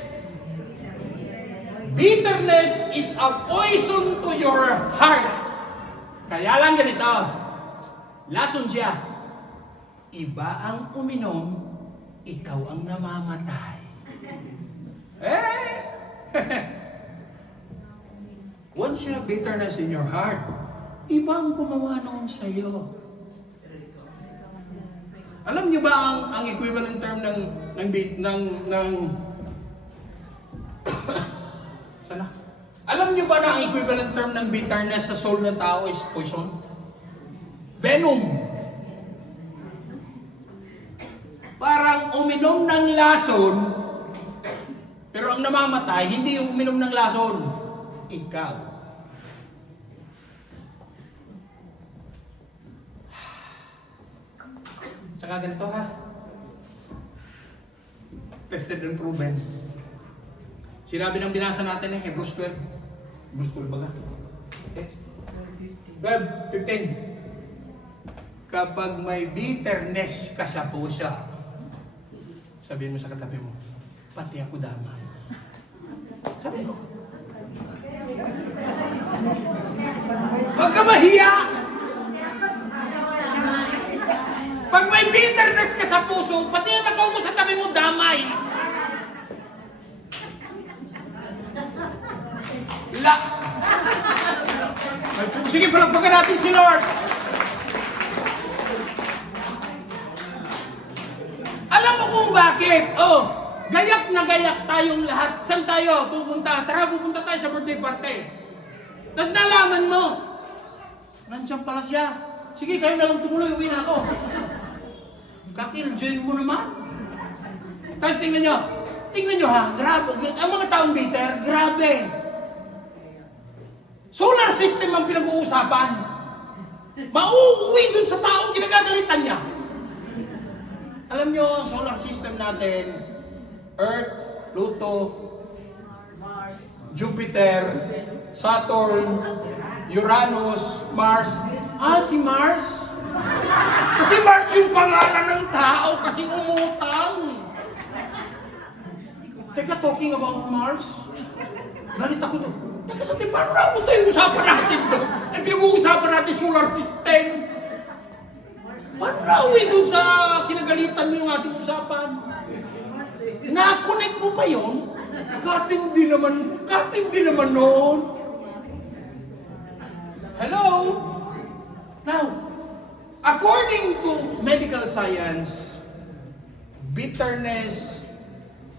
Bitterness is a poison to your heart. Kaya lang ganito. Lason siya. Iba ang uminom, ikaw ang namamatay. Once you have bitterness in your heart, ibang gumawa noon sa iyo. Alam niyo ba ang equivalent term ng sana? Alam niyo ba na ang equivalent term ng bitterness sa soul ng tao is poison? Venom. Parang uminom ng lason, pero ang namamatay, hindi yung uminom ng lason. Ikaw. Tsaka ganito tested and proven. Sinabi ng binasa natin Hebrews 12. Hebrews 12 ba? 12:15. Kapag may bitterness ka sa puso, sabihin mo sa katabi mo, pati ako damay. Sabi mo. Huwag ka mahiya! Pag may bitterness ka sa puso, pati ang nakaw mo sa tabi mo, damay. Sige, palagpagan natin si Lord. Alam mo kung bakit? Gayak na gayak tayong lahat. Saan tayo pupunta? Tara, pupunta tayo sa birthday party. Tapos nalaman mo, nandiyan pala siya. Sige, kayo na lang tumuloy, uwi na ako. Kakiljoy mo naman. Tapos tingnan nyo grabe. Ang mga taong bitter, grabe. Solar system ang pinag-uusapan. Mauuwi dun sa taong kinagagalitan niya. Alam nyo, ang solar system natin, Earth, Pluto, Jupiter, Saturn, Uranus, Mars. Si Mars? Kasi Mars yung pangalan ng tao kasi umutang. Teka, talking about Mars? Galit ako doon. Teka, sa paano naman tayo usapan natin doon? Pinag-uusapan natin solar system. Paano nauwi dun sa kinagalitan mo yung ating usapan? Na-connect mo pa yun? Katindi naman noon. Hello? Now, according to medical science, bitterness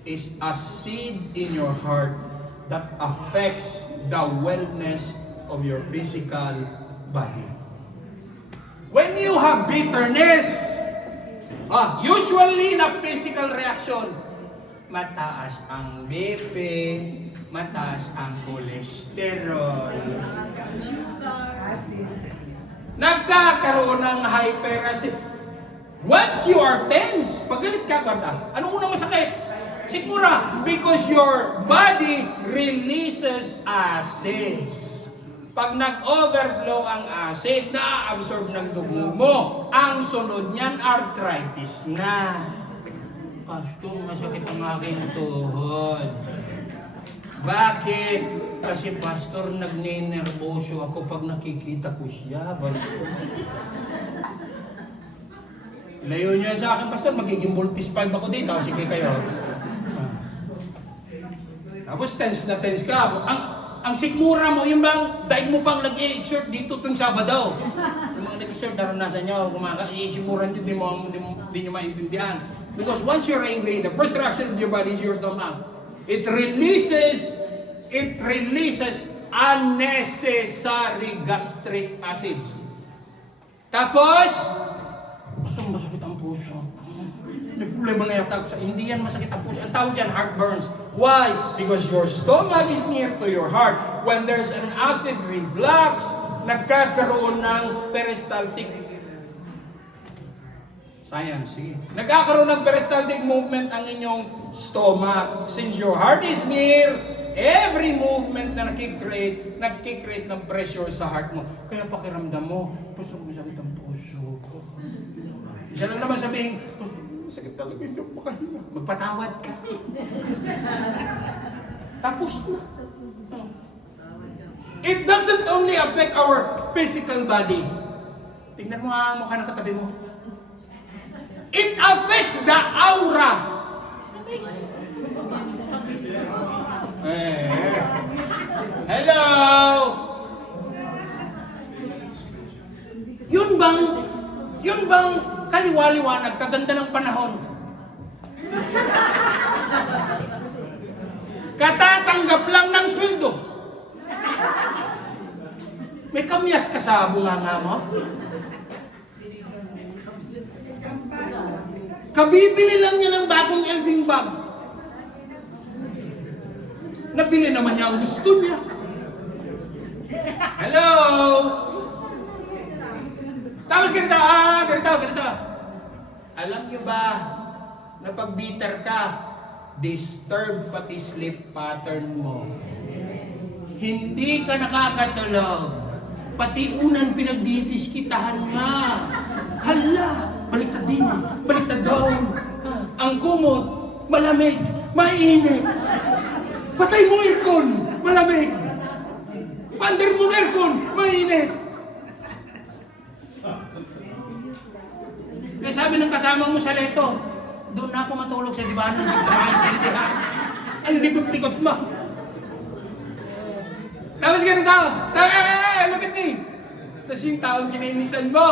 is a seed in your heart that affects the wellness of your physical body. When you have bitterness, usually na physical reaction, mataas ang BP, mataas ang cholesterol, nagkakaroon ng hyperacid. Once you are tense, pag galit ka, anong unang masakit? Sigura, because your body releases acids. Pag nag-overflow ang acid, na-absorb ng dugo mo. Ang sunod niyan, arthritis na. Pastor, masakit ang aking tuhod. Bakit? Kasi pastor, nagninerboso ako pag nakikita ko siya. Pastor. Layo niya sa akin, pastor, magiging voltage 5 ako dito. Sige kayo. Tapos tense na tense ka. Ang sikmura mo, yung bang daig mo pang nag-i-exert dito tuwing Sabado. Yung mga nag-exert, naranasan nyo, i-sikmura nyo, di nyo maintindihan. Because once you're angry, the first reaction of your body is your stomach. It releases unnecessary gastric acids. Tapos, masakit ang puso. May problema na yata sa hindi yan masakit ang puso. Ang tawag dyan, heartburns. Why? Because your stomach is near to your heart. When there's an acid reflux, nagkakaroon ng peristaltic science. Sige. Nagkakaroon ng peristaltic movement ang inyong stomach. Since your heart is near, every movement na nagkikreate ng pressure sa heart mo. Kaya pakiramdam mo, gusto mo masakit ang puso ko. Isa lang naman sabihin, sakit talaga, hindi ako makahinga. Magpatawad ka. Tapos na. It doesn't only affect our physical body. Tingnan mo ang mukha ng katabi mo. It affects the aura. Hello! Yun bang kaliwa-liwanag, kaganda ng panahon? Katatanggap lang ng sweldo. May kamyas ka sa bunganga mo? Kabibili lang niya ng bagong Elving bag. Nabili naman niya ang gusto niya. Hello? Tapos ganito. Alam niyo ba na pag bitter ka, disturb pati sleep pattern mo. Hindi ka nakakatulog. Pati unan pinagdidiskitahan nga. Hala, baliktad din, baliktad doon. Ang kumot, malamig, mainit. Patay mo aircon, malamig. Pander mo aircon, mainit. Kaya sabi ng kasama mo sa leto, doon na ako matulog sa dibanan, hindi ko maintindihan. Ang likot-likot mo. Tapos ganun tao, look at me. Tapos yung taong kinainisan mo.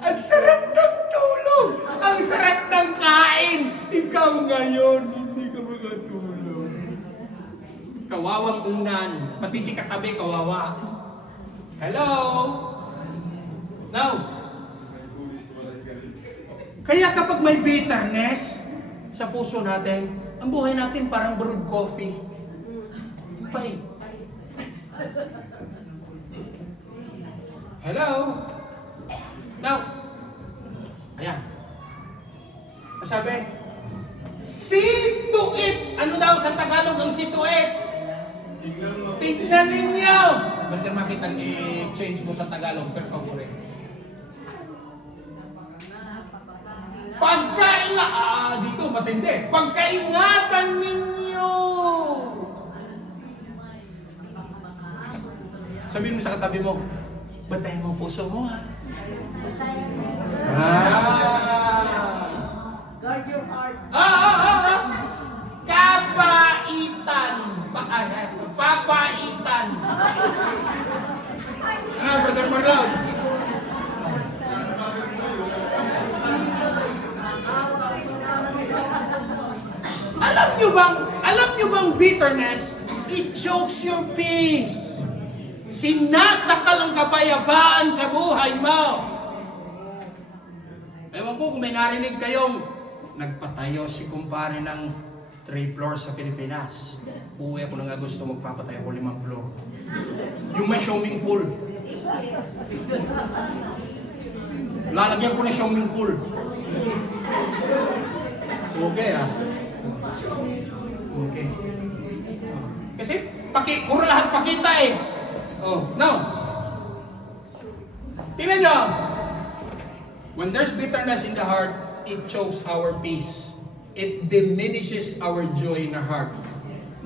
Ang sarap ng tulog! Ang sarap ng kain! Ikaw ngayon, hindi ka makatulog. Kawawang unan, pati si katabi kawawa. Hello? Now, kaya kapag may bitterness sa puso natin, ang buhay natin parang brewed coffee. Pait. Hello? Now, ayan. Sabi, see to it. Ano daw sa Tagalog ang see to it? Tignan ninyo. Pwede makita i-change mo sa Tagalog, per favore. Dito matindi. Pagkaingatan ninyo. Sabihin mo sa katabi mo, Bantayan mo ang puso mo, ha? Ah! Guard your heart. Kapaitan! Papaitan! Ano, Brother Marlon? Alam nyo bang bitterness, it chokes your peace. Sinasakal ang kapayapaan sa buhay mo. Ewan ko kung may narinig kayong nagpatayo si kumpare ng 3 floors sa Pilipinas. Uwi ako ng Agosto, magpapatayo ko 5 floor. Yung may swimming pool. Lalagyan ko na swimming pool. Okay, ah. Okay. Kasi puro lahat pakita eh. Oh, now. Tingnan nyo. When there's bitterness in the heart, it chokes our peace. It diminishes our joy in our heart.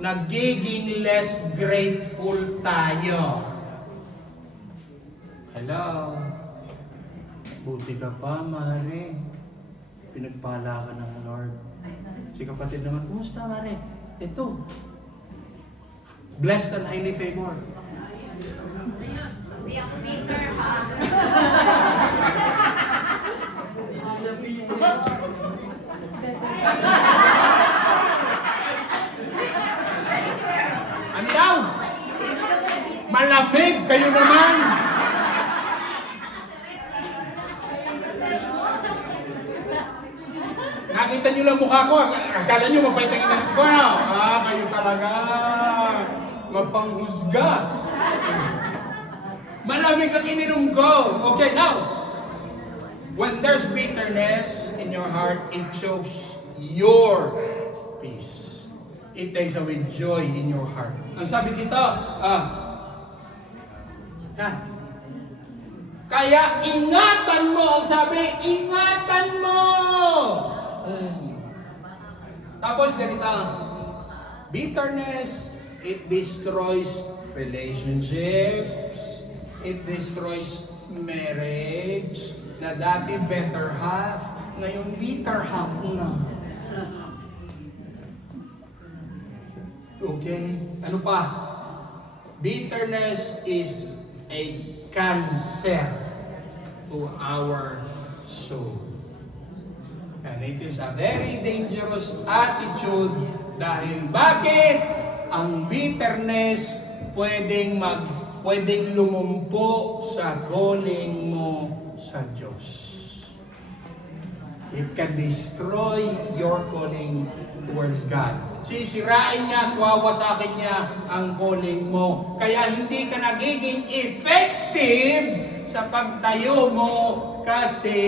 Nagiging less grateful tayo. Hello. Buti ka pa, Mare. Pinagpala ka ng Lord. Si kapatid naman, kumusta, Mare? Ito. Blessed and highly favored. Hindi ako bitter, ha? Ano daw? Malamig kayo naman! Nakita nyo lang mukha ko, akala nyo mapait ang inang ko. Kayo talaga. Mapanghusga. Malamig ang ininom ko. Okay, now. When there's bitterness in your heart, it chokes your peace. It takes away joy in your heart. Ang sabi dito, kaya ingatan mo, ang sabi, ingatan mo! Tapos ganito, bitterness, it destroys relationships, it destroys marriage, na dati better half, ngayon bitter half na. Okay? Ano pa? Bitterness is a cancer to our soul. And it is a very dangerous attitude dahil bakit? Ang bitterness pwedeng lumumpo sa calling mo sa Diyos. It can destroy your calling towards God. Sisirain niya at wawasakin niya ang calling mo. Kaya hindi ka nagiging effective sa pagtayo mo kasi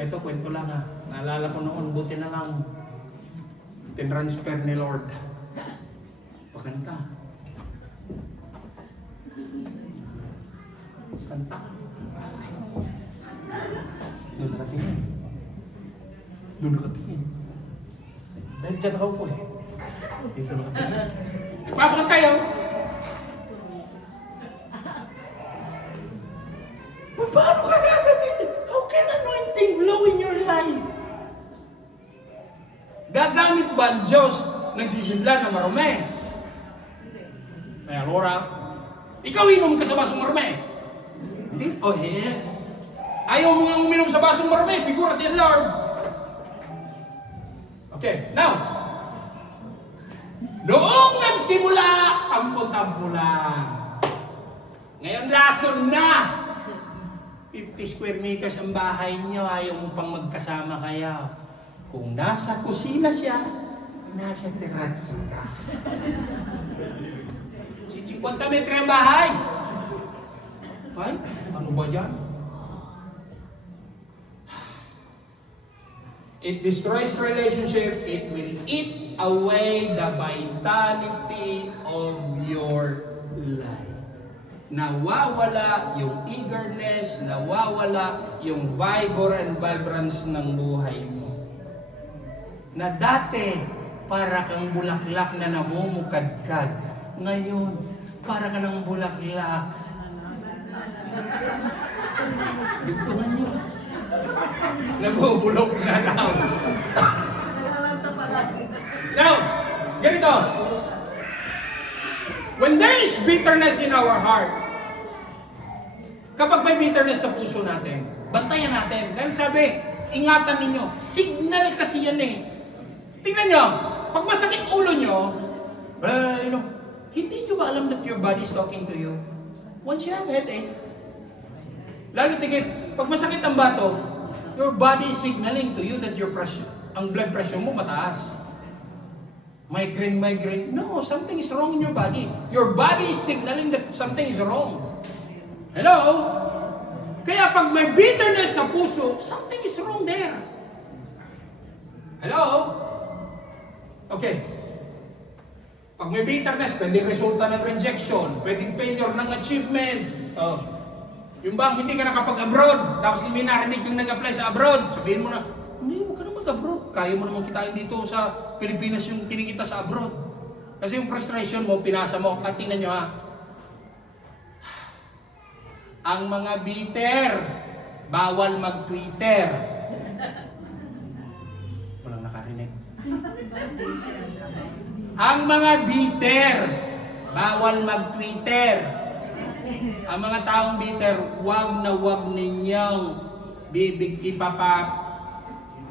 ito, kwento lang ha. Naalala ko noon, buti na lang tinransfer ni Lord. Pakanta. Kanta. Doon nakatingin. Doon nakatingin. Dahil dyan ako po eh. Dito nakatingin. Nagpapakanta yun. Paano ka gagamitin? How can anointing flow in your life? Gagamit ba ang Diyos nagsisimula na marumi? Kaya Laura, ikaw inom ka sa basong marumi. Hindi? Oh, yeah. Ayaw mo nga uminom sa basong marumi. Figura din, Lord. Okay, now. Noong nagsimula, ampun-tampo lang. Ngayon, lason na. 50 square meters ang bahay niyo, ayaw mo pang magkasama kaya. Kung nasa kusina siya, nasa terrace ka. 50 metro ang bahay. Ay, ano ba yan? It destroys relationship. It will eat away the vitality of your life. Nawawala yung eagerness, nawawala yung vigor and vibrance ng buhay mo. Na dati, para kang bulaklak na namumukadkad. Ngayon, Para ka ng bulaklak. Dugtungan niyo. Nabubulok na daw. Nalalanta pala. Now, ganito. When there is bitterness in our heart, kapag may bitterness sa puso natin, bantayan natin. Dahil sabi, ingatan ninyo, signal kasi yan eh. Tingnan nyo, pag masakit ulo nyo, hindi nyo ba alam that your body is talking to you? Once you have headache, lalo tigit, pag masakit ang bato, your body is signaling to you that your pressure, ang blood pressure mo mataas. Migraine. No, something is wrong in your body. Your body is signaling that something is wrong. Hello? Kaya pag may bitterness sa puso, something is wrong there. Hello? Okay. Pag may bitterness, pwedeng resulta ng rejection, pwedeng failure ng achievement. Yung bang hindi ka nakapag-abroad, tapos may narinig yung nag-apply sa abroad, sabihin mo na, hindi, huwag ka na mag-abroad. Kaya mo naman kitain dito sa Pilipinas yung kinikita sa abroad. Kasi yung frustration mo, pinasa mo. At tingnan nyo ha. Ang mga bitter, bawal mag-Twitter. Walang nakarinig. Ang mga bitter, bawal mag-Twitter. Ang mga taong bitter, wag na wag ninyong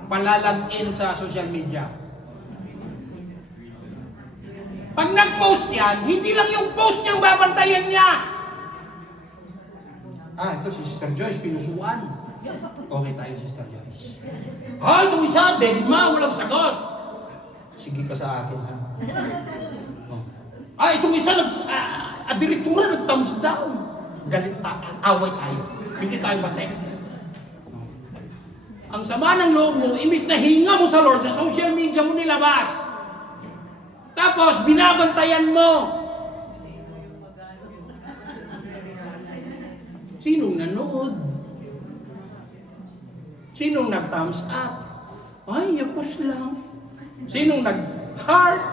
palalagin sa social media. Pag nag-post yan, hindi lang yung post niyang babantayan niya. Ito si Sister Joyce, pinusuan. Okay tayo, Sister Joyce. Itong isa, deadma, walang sagot. Sige ka sa akin, ha? Itong isa, direktura, nag-thumbs down. Galit away tayo. Hindi tayo batek. Ang sama ng loob mo, imbis na hinga mo sa Lord, sa social media mo nilabas. Tapos, binabantayan mo. Sinong nanood? Sinong nag-thumbs up? Yapos lang. Sinong nag-heart?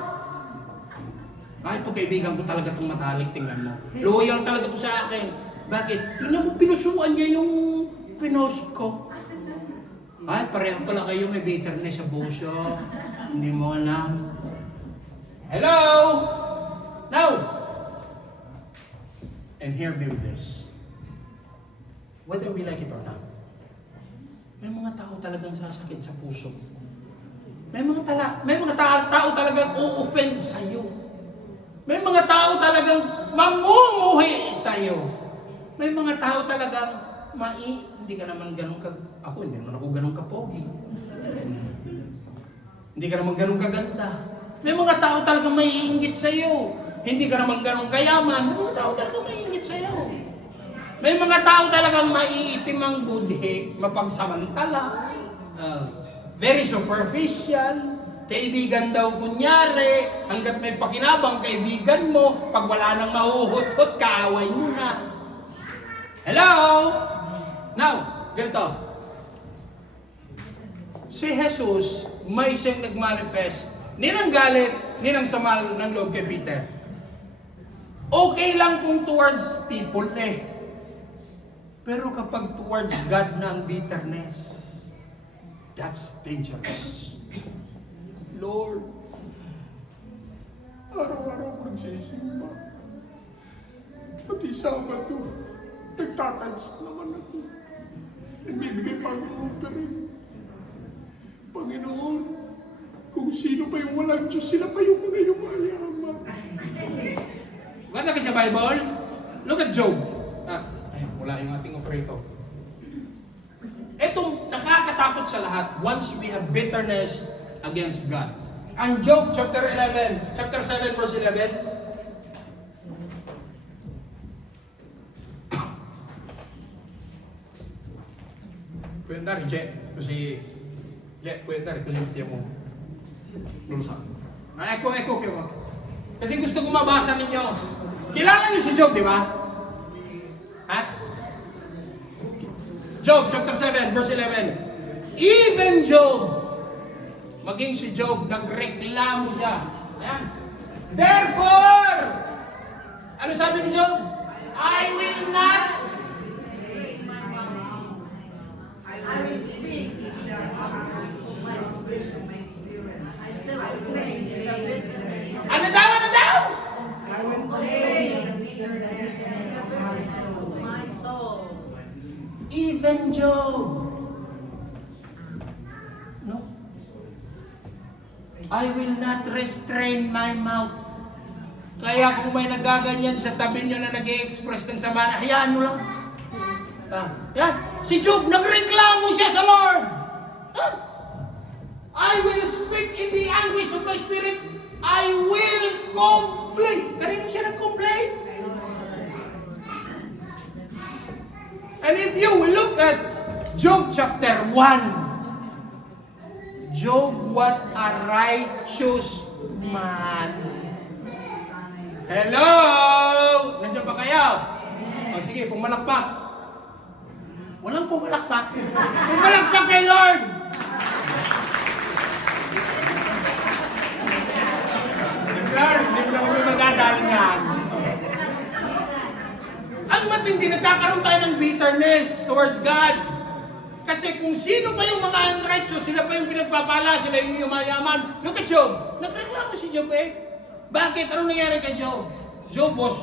Ito kaibigan ko talaga itong matalik, tingnan mo. Loyal talaga ito sa akin. Bakit? Tingnan mo, pinusuan niya yung pinost ko. Pareho pala kayo may bitterness sa puso. Hindi mo alam. Hello? Now, and hear me with this. Whether we like it or not, may mga tao talagang sasakit sa puso. May mga tao talagang u-offend sa'yo. May mga tao talagang mamumuhi sa'yo. May mga tao talagang hindi ka naman ganun ako hindi naman ako ganun kapogi. Hindi ka naman ganun kaganda. May mga tao talagang maiinggit sa'yo. Hindi ka naman ganun kayaman. May mga tao talagang maiinggit sa'yo. May mga tao talagang maiitim ang budhe, mapagsamantala, very superficial. Kaibigan daw kunyari, hanggat may pakinabang kaibigan mo, pag wala nang mahuhut-hut, kaaway mo na. Hello? Now, ganito. Si Jesus, may siyang nagmanifest, ninang galit, ninang sama ng loob kay Peter. Okay lang kung towards people pero kapag towards God na ang bitterness, that's dangerous. Lord, araw-araw ko nagsisimba. Pati Sabado, nagtatalis naman ako. Nagbibigay pa akong offering. Panginoon, kung sino pa yung walang Diyos, sila pa yung mga yumayaman. Wala ka sa Bible? Look at Job. Wala yung ating operator. Itong nakakatakot sa lahat once we have bitterness against God. Ang Job chapter 7 verse 11. Kwenta rin, Jack. Kasi tiya mo. Lulusan. Eko kayo. Kasi gusto ko mabasa ninyo. Kilala niyo si Job, di ba? Job chapter 7 verse 11. Even Job, maging si Job, nagreklamo siya. Ayan. Therefore, Ano sabi ni Job? I will not. I will speak. My spirit. I still pray. Ano daw? Ano daw? I will pray. My soul. Even Job. No. I will not restrain my mouth. Kaya kung may nagaganyan sa tabi nyo na nag-i-express ng sama, hayaan nyo lang. Yan. Si Job, nagreklamo siya sa Lord. I will speak in the anguish of my spirit. I will complain. Kanino siya nag-complain? And if you will look at Job chapter 1, Job was a righteous man. Hello! Nandiyan ba kayo? O sige, pumalakpak. Walang pumalakpak. Pumalakpak kay Lord! Lord, hindi mo na kami magagalingan. Ang matindi, nagkakaroon tayo ng bitterness towards God. Kasi kung sino pa yung mga unrighteous, sila pa yung pinagpapala, sila yung yumayaman. Look at Job. Nagreklamo si Job eh. Bakit? Anong nangyari kay Job? Job was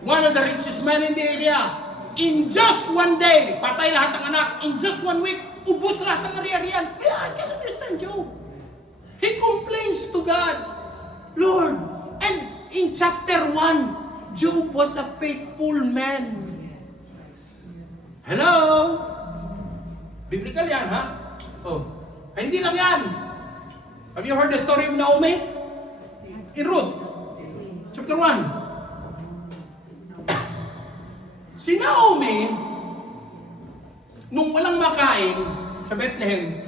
one of the richest men in the area. In just one day, patay lahat ng anak. In just 1 week, ubos lahat ng ari-arian. Kaya I can understand Job. He complains to God, Lord. And in chapter 1, Job was a faithful man. Hello? Biblical yan, ha? Oh. Hindi lang yan. Have you heard the story of Naomi? In Ruth, chapter 1. Si Naomi, nung walang makain sa Bethlehem,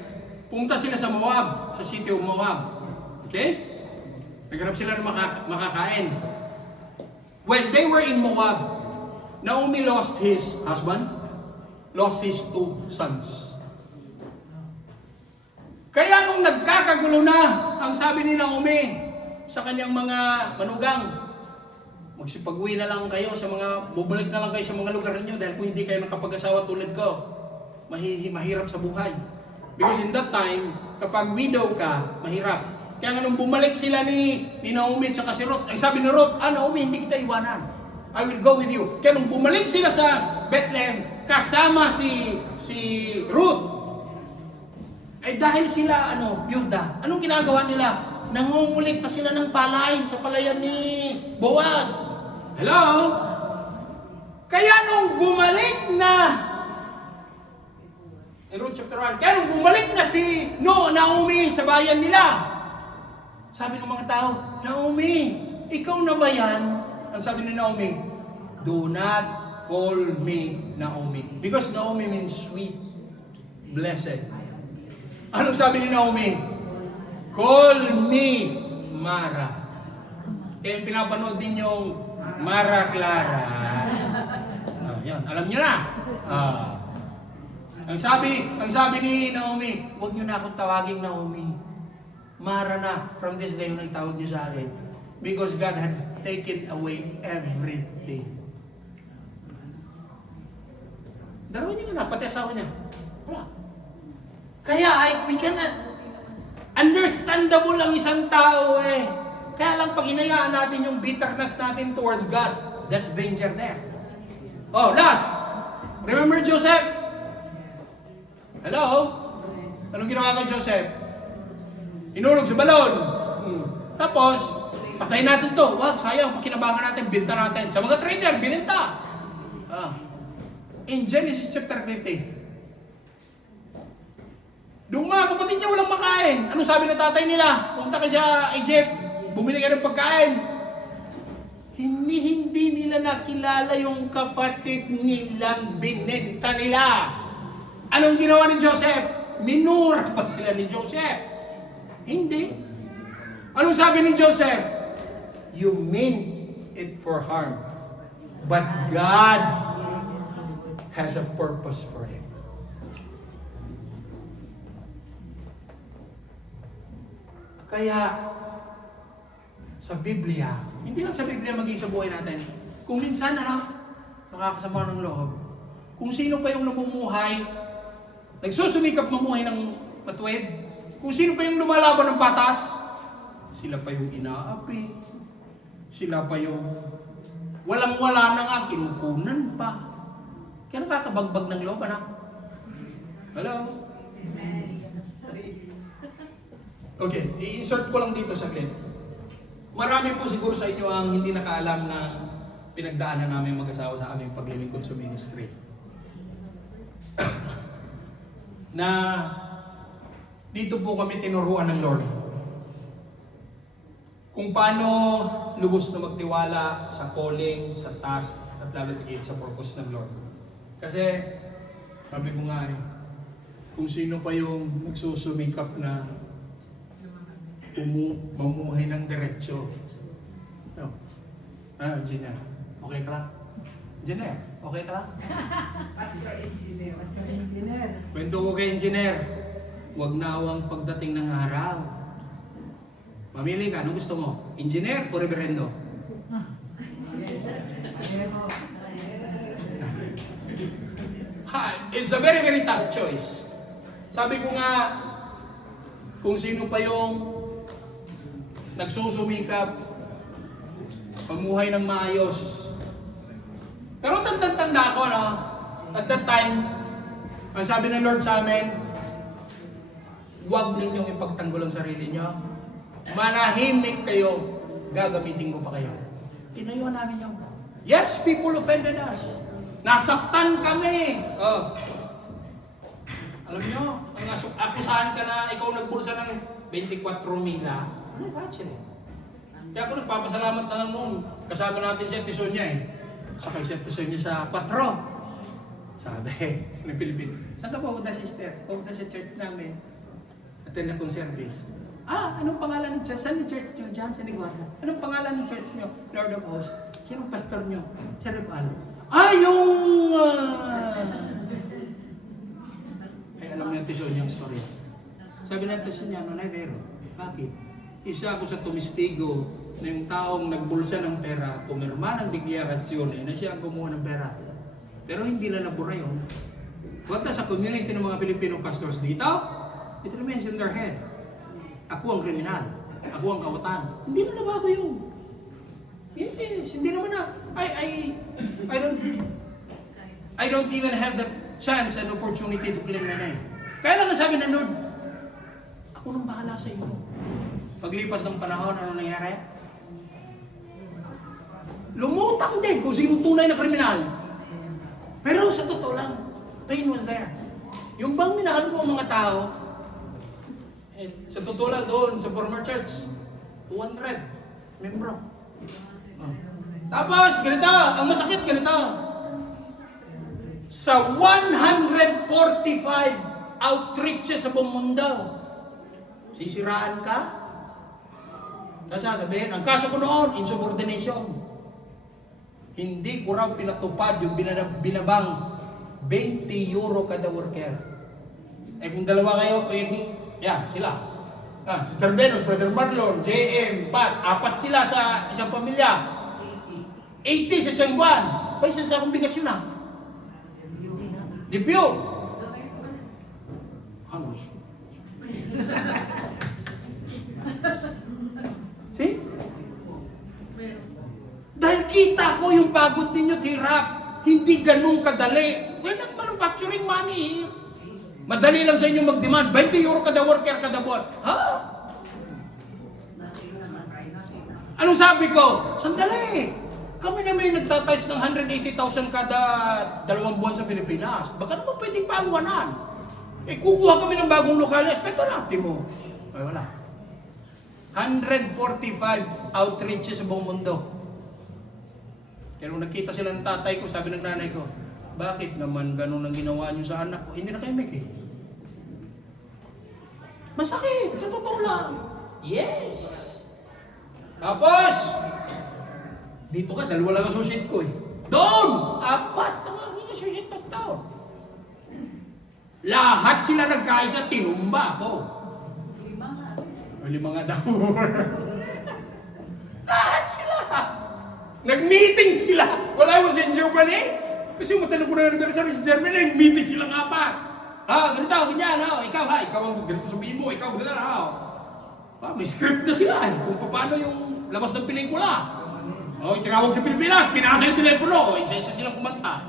pumunta sila sa Moab, sa city of Moab. Okay? Naghanap sila ng makakain. When they were in Moab, Naomi lost his husband, lost his 2 sons. Kaya nung nagkakagulo na, ang sabi ni Naomi sa kanyang mga manugang, magsipag-uwi na lang kayo sa mga, bubalik na lang kayo sa mga lugar ninyo dahil kung hindi kayo nakapag-asawa tulad ko, mahirap sa buhay. Because in that time, kapag widow ka, mahirap. Kaya nga nung bumalik sila ni Naomi at saka si Ruth, ay sabi ni Ruth, Naomi, hindi kita iwanan. I will go with you. Kaya nung bumalik sila sa Bethlehem, kasama si Ruth, ay dahil sila, byuda, anong ginagawa nila? Nangungulit pa sila ng palay sa palayan ni Boaz. Hello? Kaya nung bumalik na, in Ruth chapter 1, kaya nung bumalik na si Naomi sa bayan nila, sabi ng mga tao, Naomi, ikaw na ba yan? Ang sabi ni Naomi, do not call me Naomi. Because Naomi means sweet, blessed. Anong sabi ni Naomi? Call me Mara. Kaya pinapanood din yung Mara Clara. Yan, alam nyo na. Ang sabi ni Naomi, huwag nyo na akong tawaging Naomi. Mara na, from this day yung nagtawag nyo sa akin. Because God had taken away everything. Dalawa niya na, pati asawa niya. Wala. Kaya we cannot. Understandable ang isang tao eh. Kaya lang pag hinayaan natin yung bitterness natin towards God, that's danger there. Oh, last. Remember Joseph? Hello? Anong ginawa kay Joseph? Inulog sa balon. Tapos, patayin natin to. Wag, sayang, pakinabangan natin, binta natin. Sa mga trader, bininta. In Genesis chapter 50, doon mga kapatid niya walang makain. Anong sabi ng tatay nila? Punta ka sa Egypt, bumili ka ng pagkain. Hindi nila nakilala yung kapatid nilang binenta nila. Anong ginawa ni Joseph? Minura pa sila ni Joseph. Hindi. Anong sabi ni Joseph? You mean it for harm, but God has a purpose for it. Kaya, sa Biblia, hindi lang sa Biblia maging sa buhay natin, Kung minsan, nakakasama ng loob. Kung sino pa yung namumuhay, nagsusumikap mamuhay ng matuwid, kung sino pa yung lumalaban ng patas, sila pa yung inaapi, sila pa yung walang-wala na nga, kinukunan pa. Kaya nakakabagbag ng loob, Hello? Okay, i-insert ko lang dito saglit. Marami po siguro sa inyo ang hindi nakaalam na pinagdaanan namin mag-asawa sa aming paglilingkod sa ministry. Na dito po kami tinuruan ng Lord kung paano lubos na magtiwala sa calling, sa task, at lalo tigit sa purpose ng Lord. Kasi, sabi ko nga kung sino pa yung nagsusumikap na mamuhay ng diretsyo. Engineer, okay ka lang? Engineer, okay ka lang? Pastor Engineer. Kwento ko kay Engineer, huwag na awang pagdating ng araw. Mamili ka, anong gusto mo? Engineer o reverendo? It's a very, very tough choice. Sabi ko nga, kung sino pa yung nagsusumikap, pamuhay ng maayos. Pero tanda-tanda ako, at that time, ang sabi ng Lord sa amin, huwag ninyong ipagtanggol ang sarili nyo. Manahimik kayo, gagamitin ko pa kayo. Tinayuan namin yung, yes, people offended us. Nasaktan kami. Alam nyo, ang akusahan ka na ikaw nagbulsa ng 24 mila, ano ba siya? Kaya ako nagpapasalamat na lang noon. Kasama natin si Tisonya Sakay si Tisonya sa patro. Sabi, ng Pilipino, saan ka pupunta sister? Pupunta sa church namin. Attend akong service. Anong pangalan ng church? Saan yung church nyo? Diyan sa Liguarda. Anong pangalan ng church nyo? Lord of Hosts. Sinong pastor nyo? Si Repal. Yung... Ay, alam niya Tisonya yung story. Sabi na Tisonya, Vero, bakit? Isa ako sa tumistigo na yung taong nagbulsa ng pera, pumirma ng deklarasyon na siya ang kumuha ng pera. Pero hindi na nabura yun. Punta sa community ng mga Pilipino pastors dito, it remains in their head. Ako ang kriminal. Ako ang kawatan. Hindi na nabago yun. Yes, hindi naman na. I don't even have the chance and opportunity to claim my name. Kaya lang nasabi ng Lord, ako nang bahala sa inyo. Paglipas ng panahon, ano nangyari? Lumutang din kung sino tunay na kriminal. Pero sa totoo lang, pain was there. Yung bang minahal ko ang mga tao, sa totoo lang doon, sa former church, 200 membro. Tapos, ganito, ang masakit, ganito. Sa 145 outreaches sa buong mundo, sisiraan ka? Kasi sasabihin, ang kaso ko noon, insubordination. Hindi ko raw pinatupad yung binabang 20 euro kada worker. Kung dalawa kayo, sila. Sister Venus, Brother Marlon, JM, Pat, 4 sila sa isang pamilya. 80 sa isang buwan. Paisa sa akong bigas yun Debut. Halos. See? Dahil kita ko yung pagod ninyo tirap. Hindi ganun kadali. We're not manufacturing money. Madali lang sa inyo mag-demand. 20 euro kada worker kada buwan. Anong sabi ko? Sandali. Kami na may nagtatice ng 180,000 kada 2 buwan sa Pilipinas. Baka naman pwedeng paangwanan. Kukuha kami ng bagong lokal. Espeto natin mo. Ay, wala. 145 outreaches sa buong mundo. Kaya nung nakita sila ng tatay ko, sabi ng nanay ko, bakit naman ganun ang ginawa niyo sa anak ko? Hindi na kayo make Masakit, sa totoo lang. Yes. Tapos, dito ka, 2 lang associate ko Doon! 4 ang aking associate pastor. Lahat sila nagkaisa, tinumba ako. 5 nga daw. Lahat sila. Nag-meeting sila while I was in Germany. Kasi matanong ko na anniversary sa Germany, nag-meeting silang apat. Ganito, ganyan, ikaw ang ganito sabihin mo, ikaw ganito, may script na sila kung paano yung labas ng pelikula. Tinawag sa Pilipinas, pinasa yung telepono, isa-isa silang kumanta.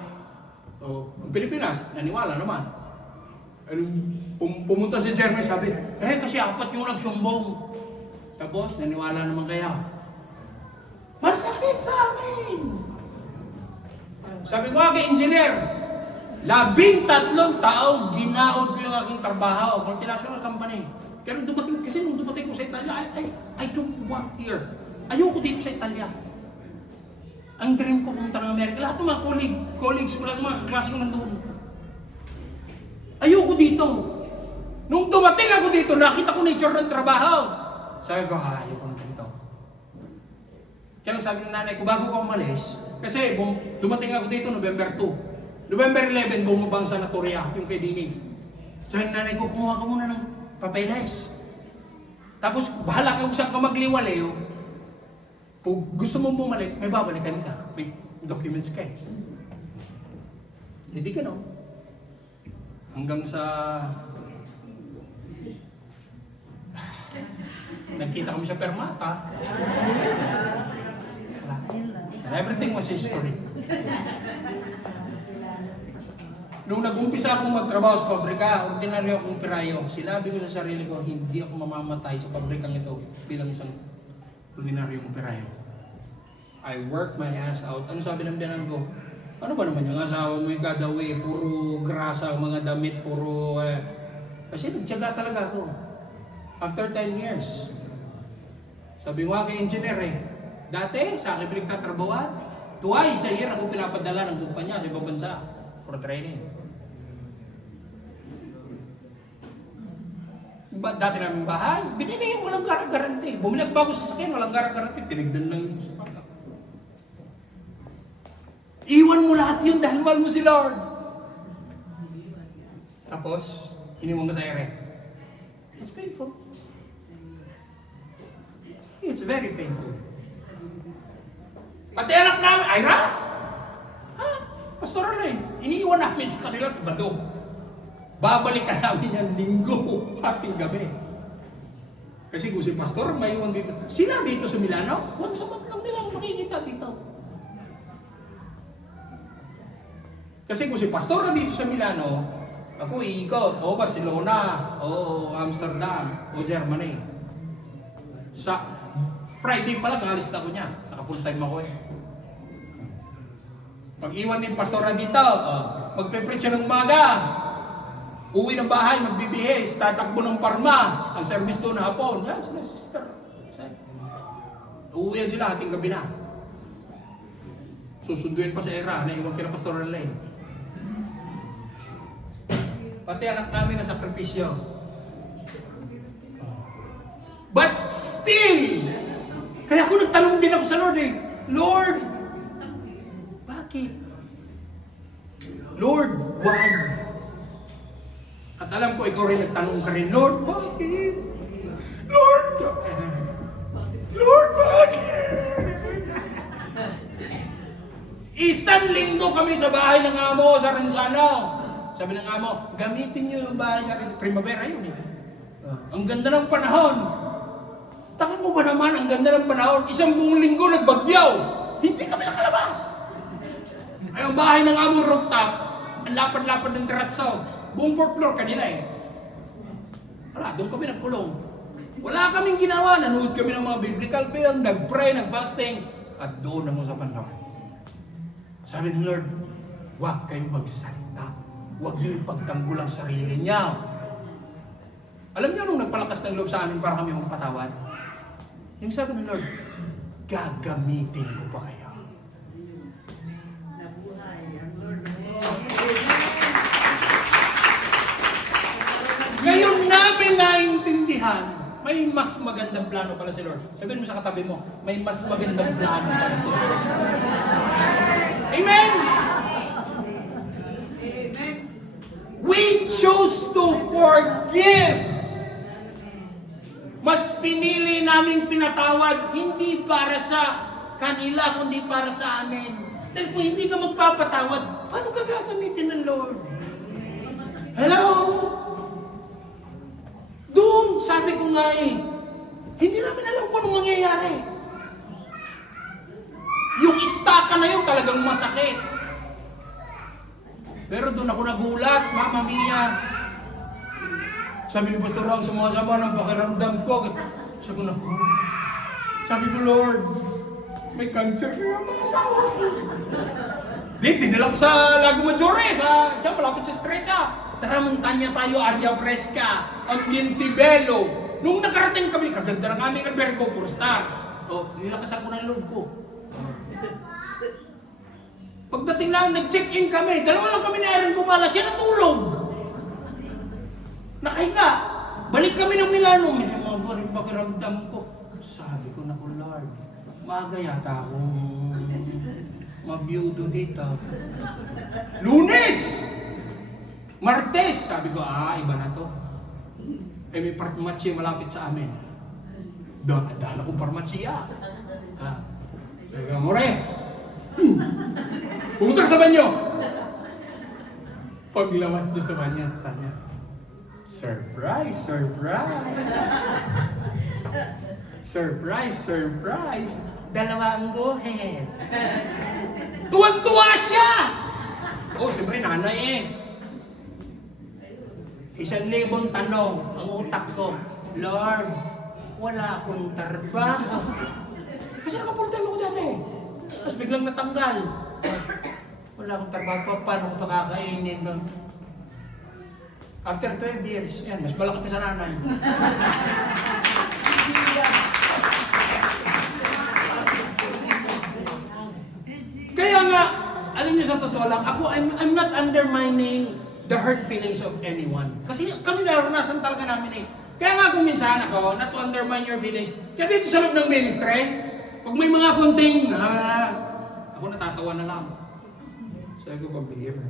Ang Pilipinas, naniwala naman. Pumunta si Germany, sabi, kasi apat yung nagsumbong. Tapos, naniwala naman kaya. Masakit sa amin! Sabi ko kay engineer, 13 taong ginaod ko yung aking trabaho, multinational company. Pero nung dumating ko sa Italia, I don't want here. Ayoko dito sa Italia. Ang dream ko pumunta ng Amerika. Lahat ng mga colleagues ko, lahat ng mga klase ko nandun. Ayoko dito. Nung dumating ako dito, nakita ko nature ng trabaho. Sabi ko, ayoko na dito. Kaya lang sabi ng nanay ko, bago ko umalis, kasi dumating ako dito November 2. November 11, bumabang sa Natoria, yung kay Dini. Sabi ng nanay ko, kumuha ka muna ng papeles. Tapos, bahala ka kung saan ka magliwalay. Kung gusto mong bumalik, may babalikan ka. May documents ka eh. Hindi ka no. Hanggang sa... Nagkita kami sa Permata. And everything was history. Nung nag-umpisa akong magtrabaho sa pabrika, ordinaryo akong pirayo. Sinabi ko sa sarili ko, hindi ako mamamatay sa pabrikang ito bilang isang ordinaryong pirayo. I worked my ass out. Ano sabi ng biyanan ko? Ano ba naman yung asawa mo yung gadawi? Puro grasa, mga damit, puro... Kasi nagtyaga talaga ako. After 10 years. Sabi ko kay engineer dati, sa akin pinagtatrabawan, twice a year ako pinapadala ng kumpanya sa ibang bansa for training. Dati namin bahay, binili yung walang garanti. Bumili ako bago sa sakin, walang garanti. Tinignan lang yung sa pagka. Iwan mo lahat yun dahil mahal mo si Lord. Tapos, iniwan ko sa ere. It's painful. It's very painful. Pati anak namin, Ira? Pastoral na iniiwan namin sa kanila sa Badog. Babalikan namin yan linggo, hating gabi. Kasi kung si pastor, may iwan dito. Sila dito sa Milano, once a month lang nila ang makikita dito. Kasi kung si pastor na dito sa Milano, ako iikot, Barcelona, Amsterdam, Germany. Sa Friday pa lang, alis na ako niya. Naka-full time ako Pag-iwan ng pastor na dito, magpe-preach siya ng umaga. Uwi ng bahay, magbibihis, tatakbo ng parma, ang service doon na hapon. Yan, sila sister. Uuwihan sila, ating gabi na. Susunduin pa sa era, naiwan kina Pastor Lane. Pati anak namin na sakripisyo. But still, kaya ako nagtanong din ako sa Lord Lord, bakit? Lord, why? At alam ko, ikaw rin nagtanong ka rin, Lord, bakit? Lord, bakit? Isang linggo kami sa bahay ng amo sa Renzano. Sabi ng amo, gamitin niyo yung bahay sa Primavera yun. Ang ganda ng panahon. Takot mo ba naman, ang ganda ng panahon, isang buong linggo nagbagyaw. Hindi kami nakalabas. Ay, ang bahay ng amo rooftop, ang lapad-lapad ng teratso. Buong 4th floor kanila Wala, doon kami nagkulong. Wala kaming ginawa, nanood kami ng mga biblical film, nag-pray, nag-fasting, at doon ang usapan Lord. Sabi ng Lord, huwag kayong magsalita. Huwag niyo ipagtanggol ang sarili niya. Alam niyo nung nagpalakas ng loob sa amin para kami magpatawad? Yung sabi ng Lord, gagamitin ko pa kayo. Ngayon namin naintindihan, may mas magandang plano pala si Lord. Sabihin mo sa katabi mo, may mas magandang plano pala si Lord. Amen! We choose to forgive. Mas pinili naming pinatawad, hindi para sa kanila, kundi para sa amin. Dahil kung hindi ka magpapatawad, paano ka gagamitin ng Lord? Hello? Doon, sabi ko nga hindi namin alam kung anong mangyayari. Yung istaka na yun talagang masakit. Pero doon ako nagulat, Mama Mia. Sabi ni Pastor Ron, sumasama ng pakiramdam ko. Sabi ko, Lord, may cancer na yung mga asawa ko. Dinala ko sa Lago Maggiore, dyan, malapit sa Stresa. Tara, Montanya tayo, Area Fresca, Ambiente Bello. Nung nakarating kami, kaganda ng aming albergo, puro star. Nilakasan ko ng loob ko. Pagdating na, nag-check-in kami. Dalawa lang kami na Aaron Gumala, siya natulog. Nakahiga. Balik kami ng Milano. May mga pakiramdam ko. Sabi ko na, Lord, maaga yata akong mabiyudo dito. Lunes! Martes! Sabi ko, iba na to. May parmatsi malapit sa amin. Dala ko parmatsiya. Sabi ko, More, pumunta ka sa banyo! Paglawas doon sa banyo, sabi niya, surprise, surprise! Surprise, surprise! Dalawang guhit. Tuwan-tuwa siya! Siyempre nanay 1,000 tanong ang utak ko. Lord, wala akong trabaho. Kasi naka-full-time ako dati. Tapos biglang natanggal. Wala akong trabaho. Paano ko pakakainin? After 12 years, yan, mas malaki pa sa nanay. Kaya nga, alam niyo sa totoo lang, I'm not undermining the hurt feelings of anyone. Kasi kami naranasan talaga namin Kaya nga kung minsan ako, not to undermine your feelings, kaya dito sa loob ng ministry, pag may mga konting, ako natatawa na lang. Sabi ko, pambihira.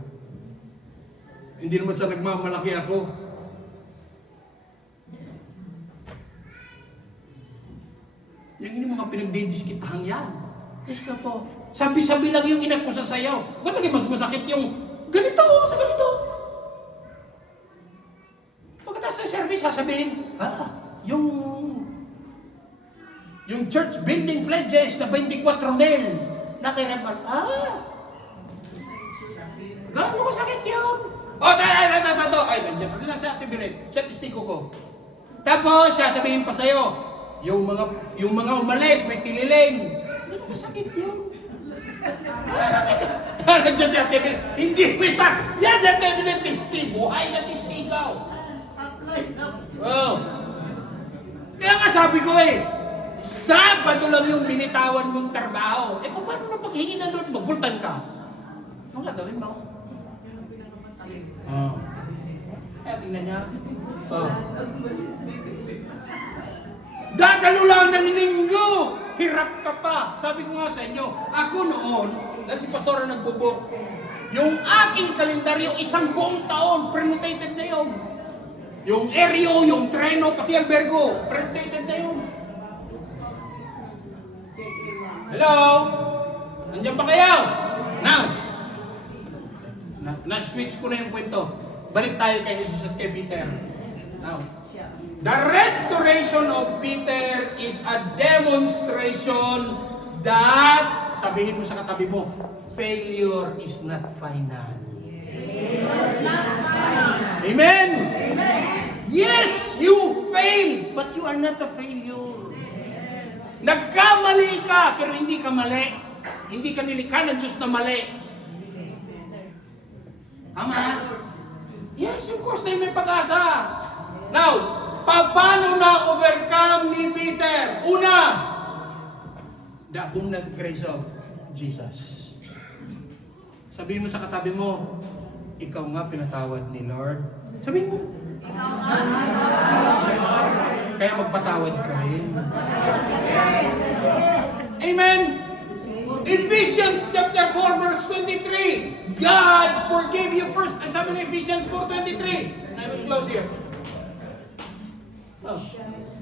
Hindi naman sa nagmamalaki ako. Yung mga pinagdidiskitahan yan. Yes ka po. Sabi-sabi lang yung inak ko sa sayaw. Kung mas masakit yung ganito, sa ganito. Pagkatapos sa service, sasabihin, yung church building pledges na 24,000 nakiramar. Gaano ko sakit yun? Ay, nandiyan pa lang sa ating birit. Sa testigo ko. Tapos, sasabihin pa sa'yo, yung mga umalis, may tililing. Gaano ko sakit yun? Nandiyan sa ating birit. Hindi kita. Yan sa ating birit. Testigo. Buhay na testigo. Kaya nga sabi ko Sabado lang yung binitawan mong trabaho. Paano na paghingi ng Lord, magbultan ka? Anong gagawin mo? Tingnan niya. Dadalo lang ng linggo! Hirap ka pa! Sabi ko nga sa inyo, ako noon, dahil si Pastor na nagbubok, yung aking kalendaryo, 1 buong taon, prenotated na yun. Yung Eryo, yung Treno, pati Albergo, prenotated na yun. Hello? Nandiyan pa kayo? Now, na-switch ko na yung kwento. Balik tayo kay Jesus at kay Peter. Now, the restoration of Peter is a demonstration that, sabihin mo sa katabi mo, failure is not final. Amen? Yes, you fail, but you are not a failure. Nagkamali ka, pero hindi ka mali. Hindi ka nilikha ng Diyos na mali. Tama? Yes, of course, na may pag-asa. Now, paano na-overcome ni Peter? Una, the abundant grace of Jesus. Sabihin mo sa katabi mo, ikaw nga pinatawad ni Lord. Sabihin mo. Kaya magpatawad ka rin. Amen! Ephesians chapter 4 verse 23. God forgave you first. Ang sabi ng Ephesians 4:23. I will close here.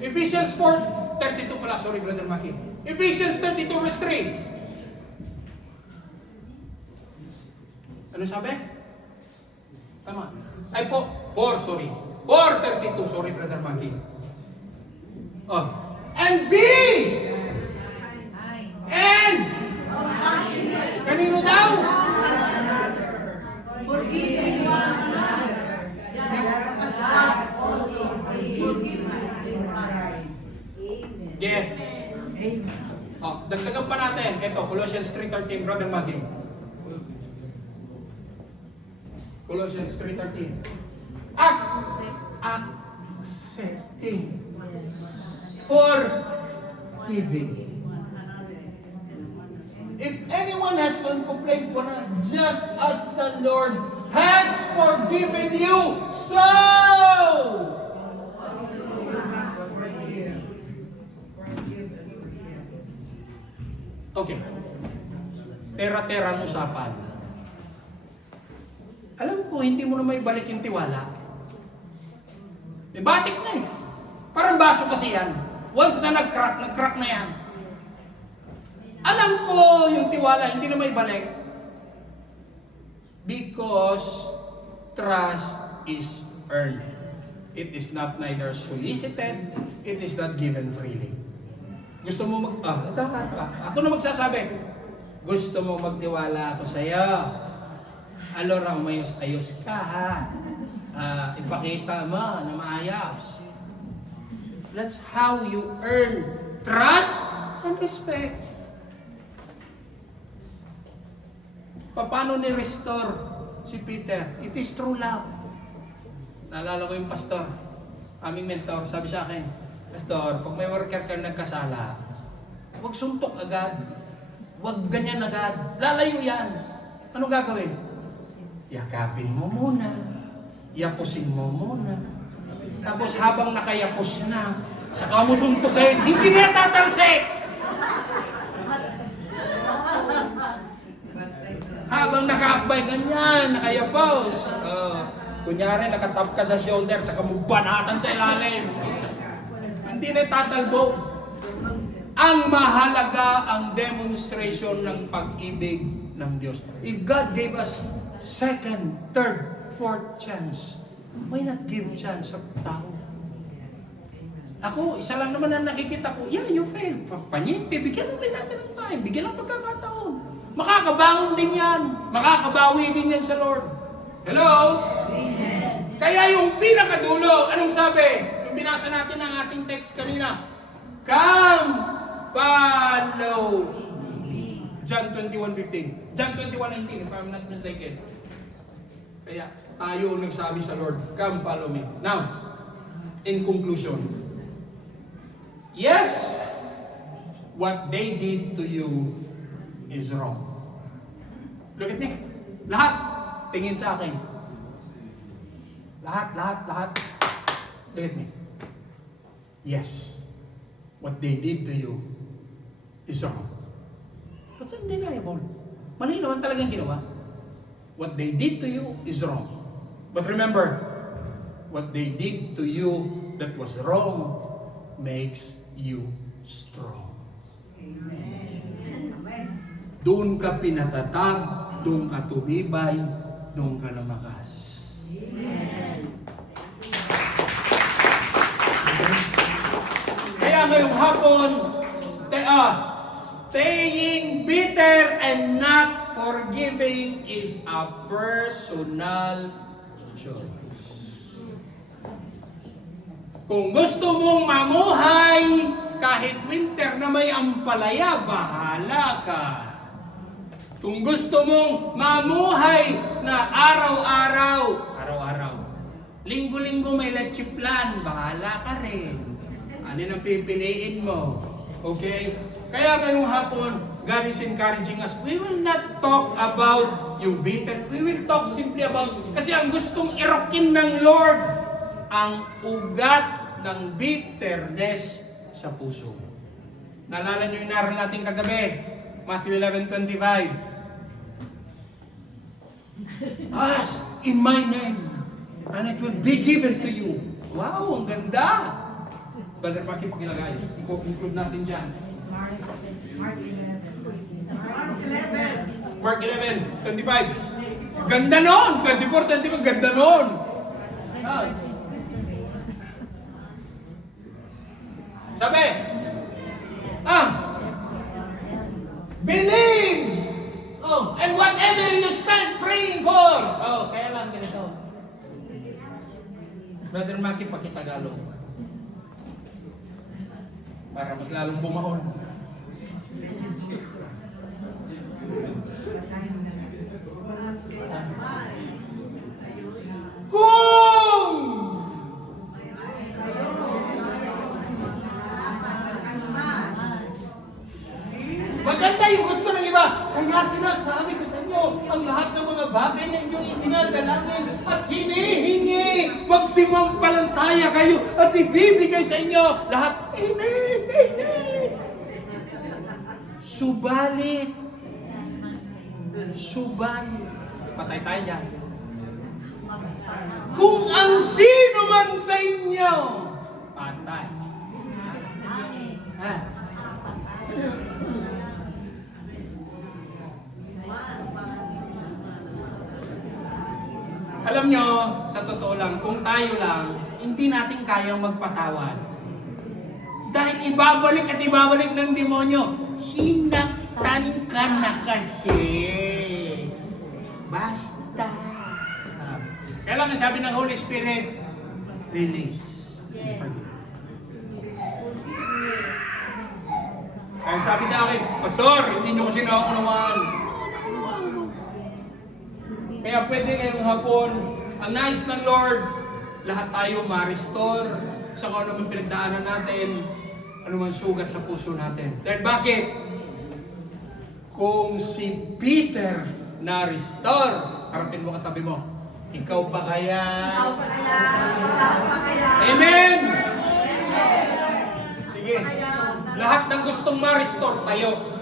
Ephesians 4 32 pala, sorry Brother Maki. Ephesians 32 verse 3. Ano sabi? Tama. Ay po, 4, sorry. 4:32, sorry Brother Maki. Oh. And be! And! Kanino daw? Forgiving one another, just as God also forgave us in Christ. Yes. Amen. Oh, dagdagan pa natin. Ito, Colossians 3:13, Brother Maki. Colossians 3:13. Accepting. Forgiving. If anyone has one complaint, just as the Lord has forgiven you, so okay. Tera-tera ang usapan. Alam ko, hindi mo na may balik yung tiwala. May batik na eh. Parang baso kasi yan. Once na nag-crack na yan. Alam ko yung tiwala, hindi na may balik. Because trust is earned. It is not neither solicited, it is not given freely. Gusto mo ako na magsasabi. Gusto mo magtiwala ako sa iyo. Alora, umayos-ayos ka ha. Ipakita mo na maayos. That's how you earn trust and respect. Paano ni-restore si Peter? It is true love. Naalala ko yung pastor, aming mentor, sabi sa akin, Pastor, pag may worker ka nagkasala, huwag suntok agad. Huwag ganyan agad. Lalayo yan. Ano gagawin? Yakapin mo muna. Yapusin mo muna. Tapos habang nakayapos na, saka mo suntukin, hindi na tatalsik! Habang nakaakbay ganyan, nakayapos. Kunyari, nakatap ka sa shoulder, saka mo banatan sa ilalim. Hindi na tatalbo. Ang mahalaga ang demonstration ng pag-ibig ng Diyos. If God gave us second, third, fourth chance, why not give chance sa tao? Ako, isa lang naman ang nakikita ko, yeah, you failed. Panyente, bigyan ulit natin ng time, bigyan ng pagkakataon. Makakabangon din yan. Makakabawi din yan sa Lord. Hello? Amen. Kaya yung pinakadulo, anong sabi? Yung binasa natin ang ating text kanina. Come, follow. John 21:15. John 21:19, if I'm not mistaken. Kaya tayo nagsabi sa Lord, come, follow me. Now, in conclusion, yes, what they did to you is wrong. Look at me. Lahat. Tingin sa akin. Lahat. Look at me. Yes. What they did to you is wrong. That's undeniable. Mali naman talagang ginawa. What they did to you is wrong. But remember, what they did to you that was wrong makes you strong. Doon ka pinatatag, doon ka tumibay, doon ka lumakas. Kaya ngayong hapon, staying bitter and not forgiving is a personal choice. Kung gusto mong mamuhay, kahit winter na may ampalaya, bahala ka. Kung gusto mong mamuhay na araw-araw, linggo-linggo may leche plan, bahala ka rin. Ano ang pipiliin mo? Okay? Kaya ngayong hapon, God is encouraging us. We will not talk about yung bitter. We will talk simply about, kasi ang gustong irokin ng Lord, ang ugat ng bitterness sa puso. Naalala nyo yung naral natin kagabi? Matthew 11:25. Ask in my name, and it will be given to you. Wow, ang ganda! Brother Paki, pakilagay. Include natin dyan. Mark 11. Mark 11:25. Ganda nun! 24, 25, ganda nun! Ah. Sabi, believe! Oh, and whatever you stand praying for! Oh, kaya lang ganito. Brother Maki, pakitagalog. Para mas lalong bumahon. Kung maganda yung gusto ng iba, kaya sinasabi ko sa inyo, ang lahat ng mga bagay na inyong itinadalangin at hinihingi, magsimampalantaya kayo at ibibigay sa inyo lahat. Amen! Amen! Subalit, patay tayo dyan. Kung ang sino man sa inyo, patay. Ha? Alam nyo, sa totoo lang, kung tayo lang, hindi natin kayang magpatawad. Dahil ibabalik at ibabalik ng demonyo, sinaktan ka na kasi. Basta. Kailangan sabi ng Holy Spirit, release. Kaya sabi sa akin, Pastor, hindi nyo kasi nakakunawaan. Kaya pwede ngayong hapon, ang nais ng Lord, lahat tayo ma-restore sa kung ano man pinagdaanan natin, ano man sugat sa puso natin. Dahil bakit? Kung si Peter na-restore, harapin mo katabi mo, ikaw pa kaya? Amen! Sige. Lahat ng gustong ma-restore tayo.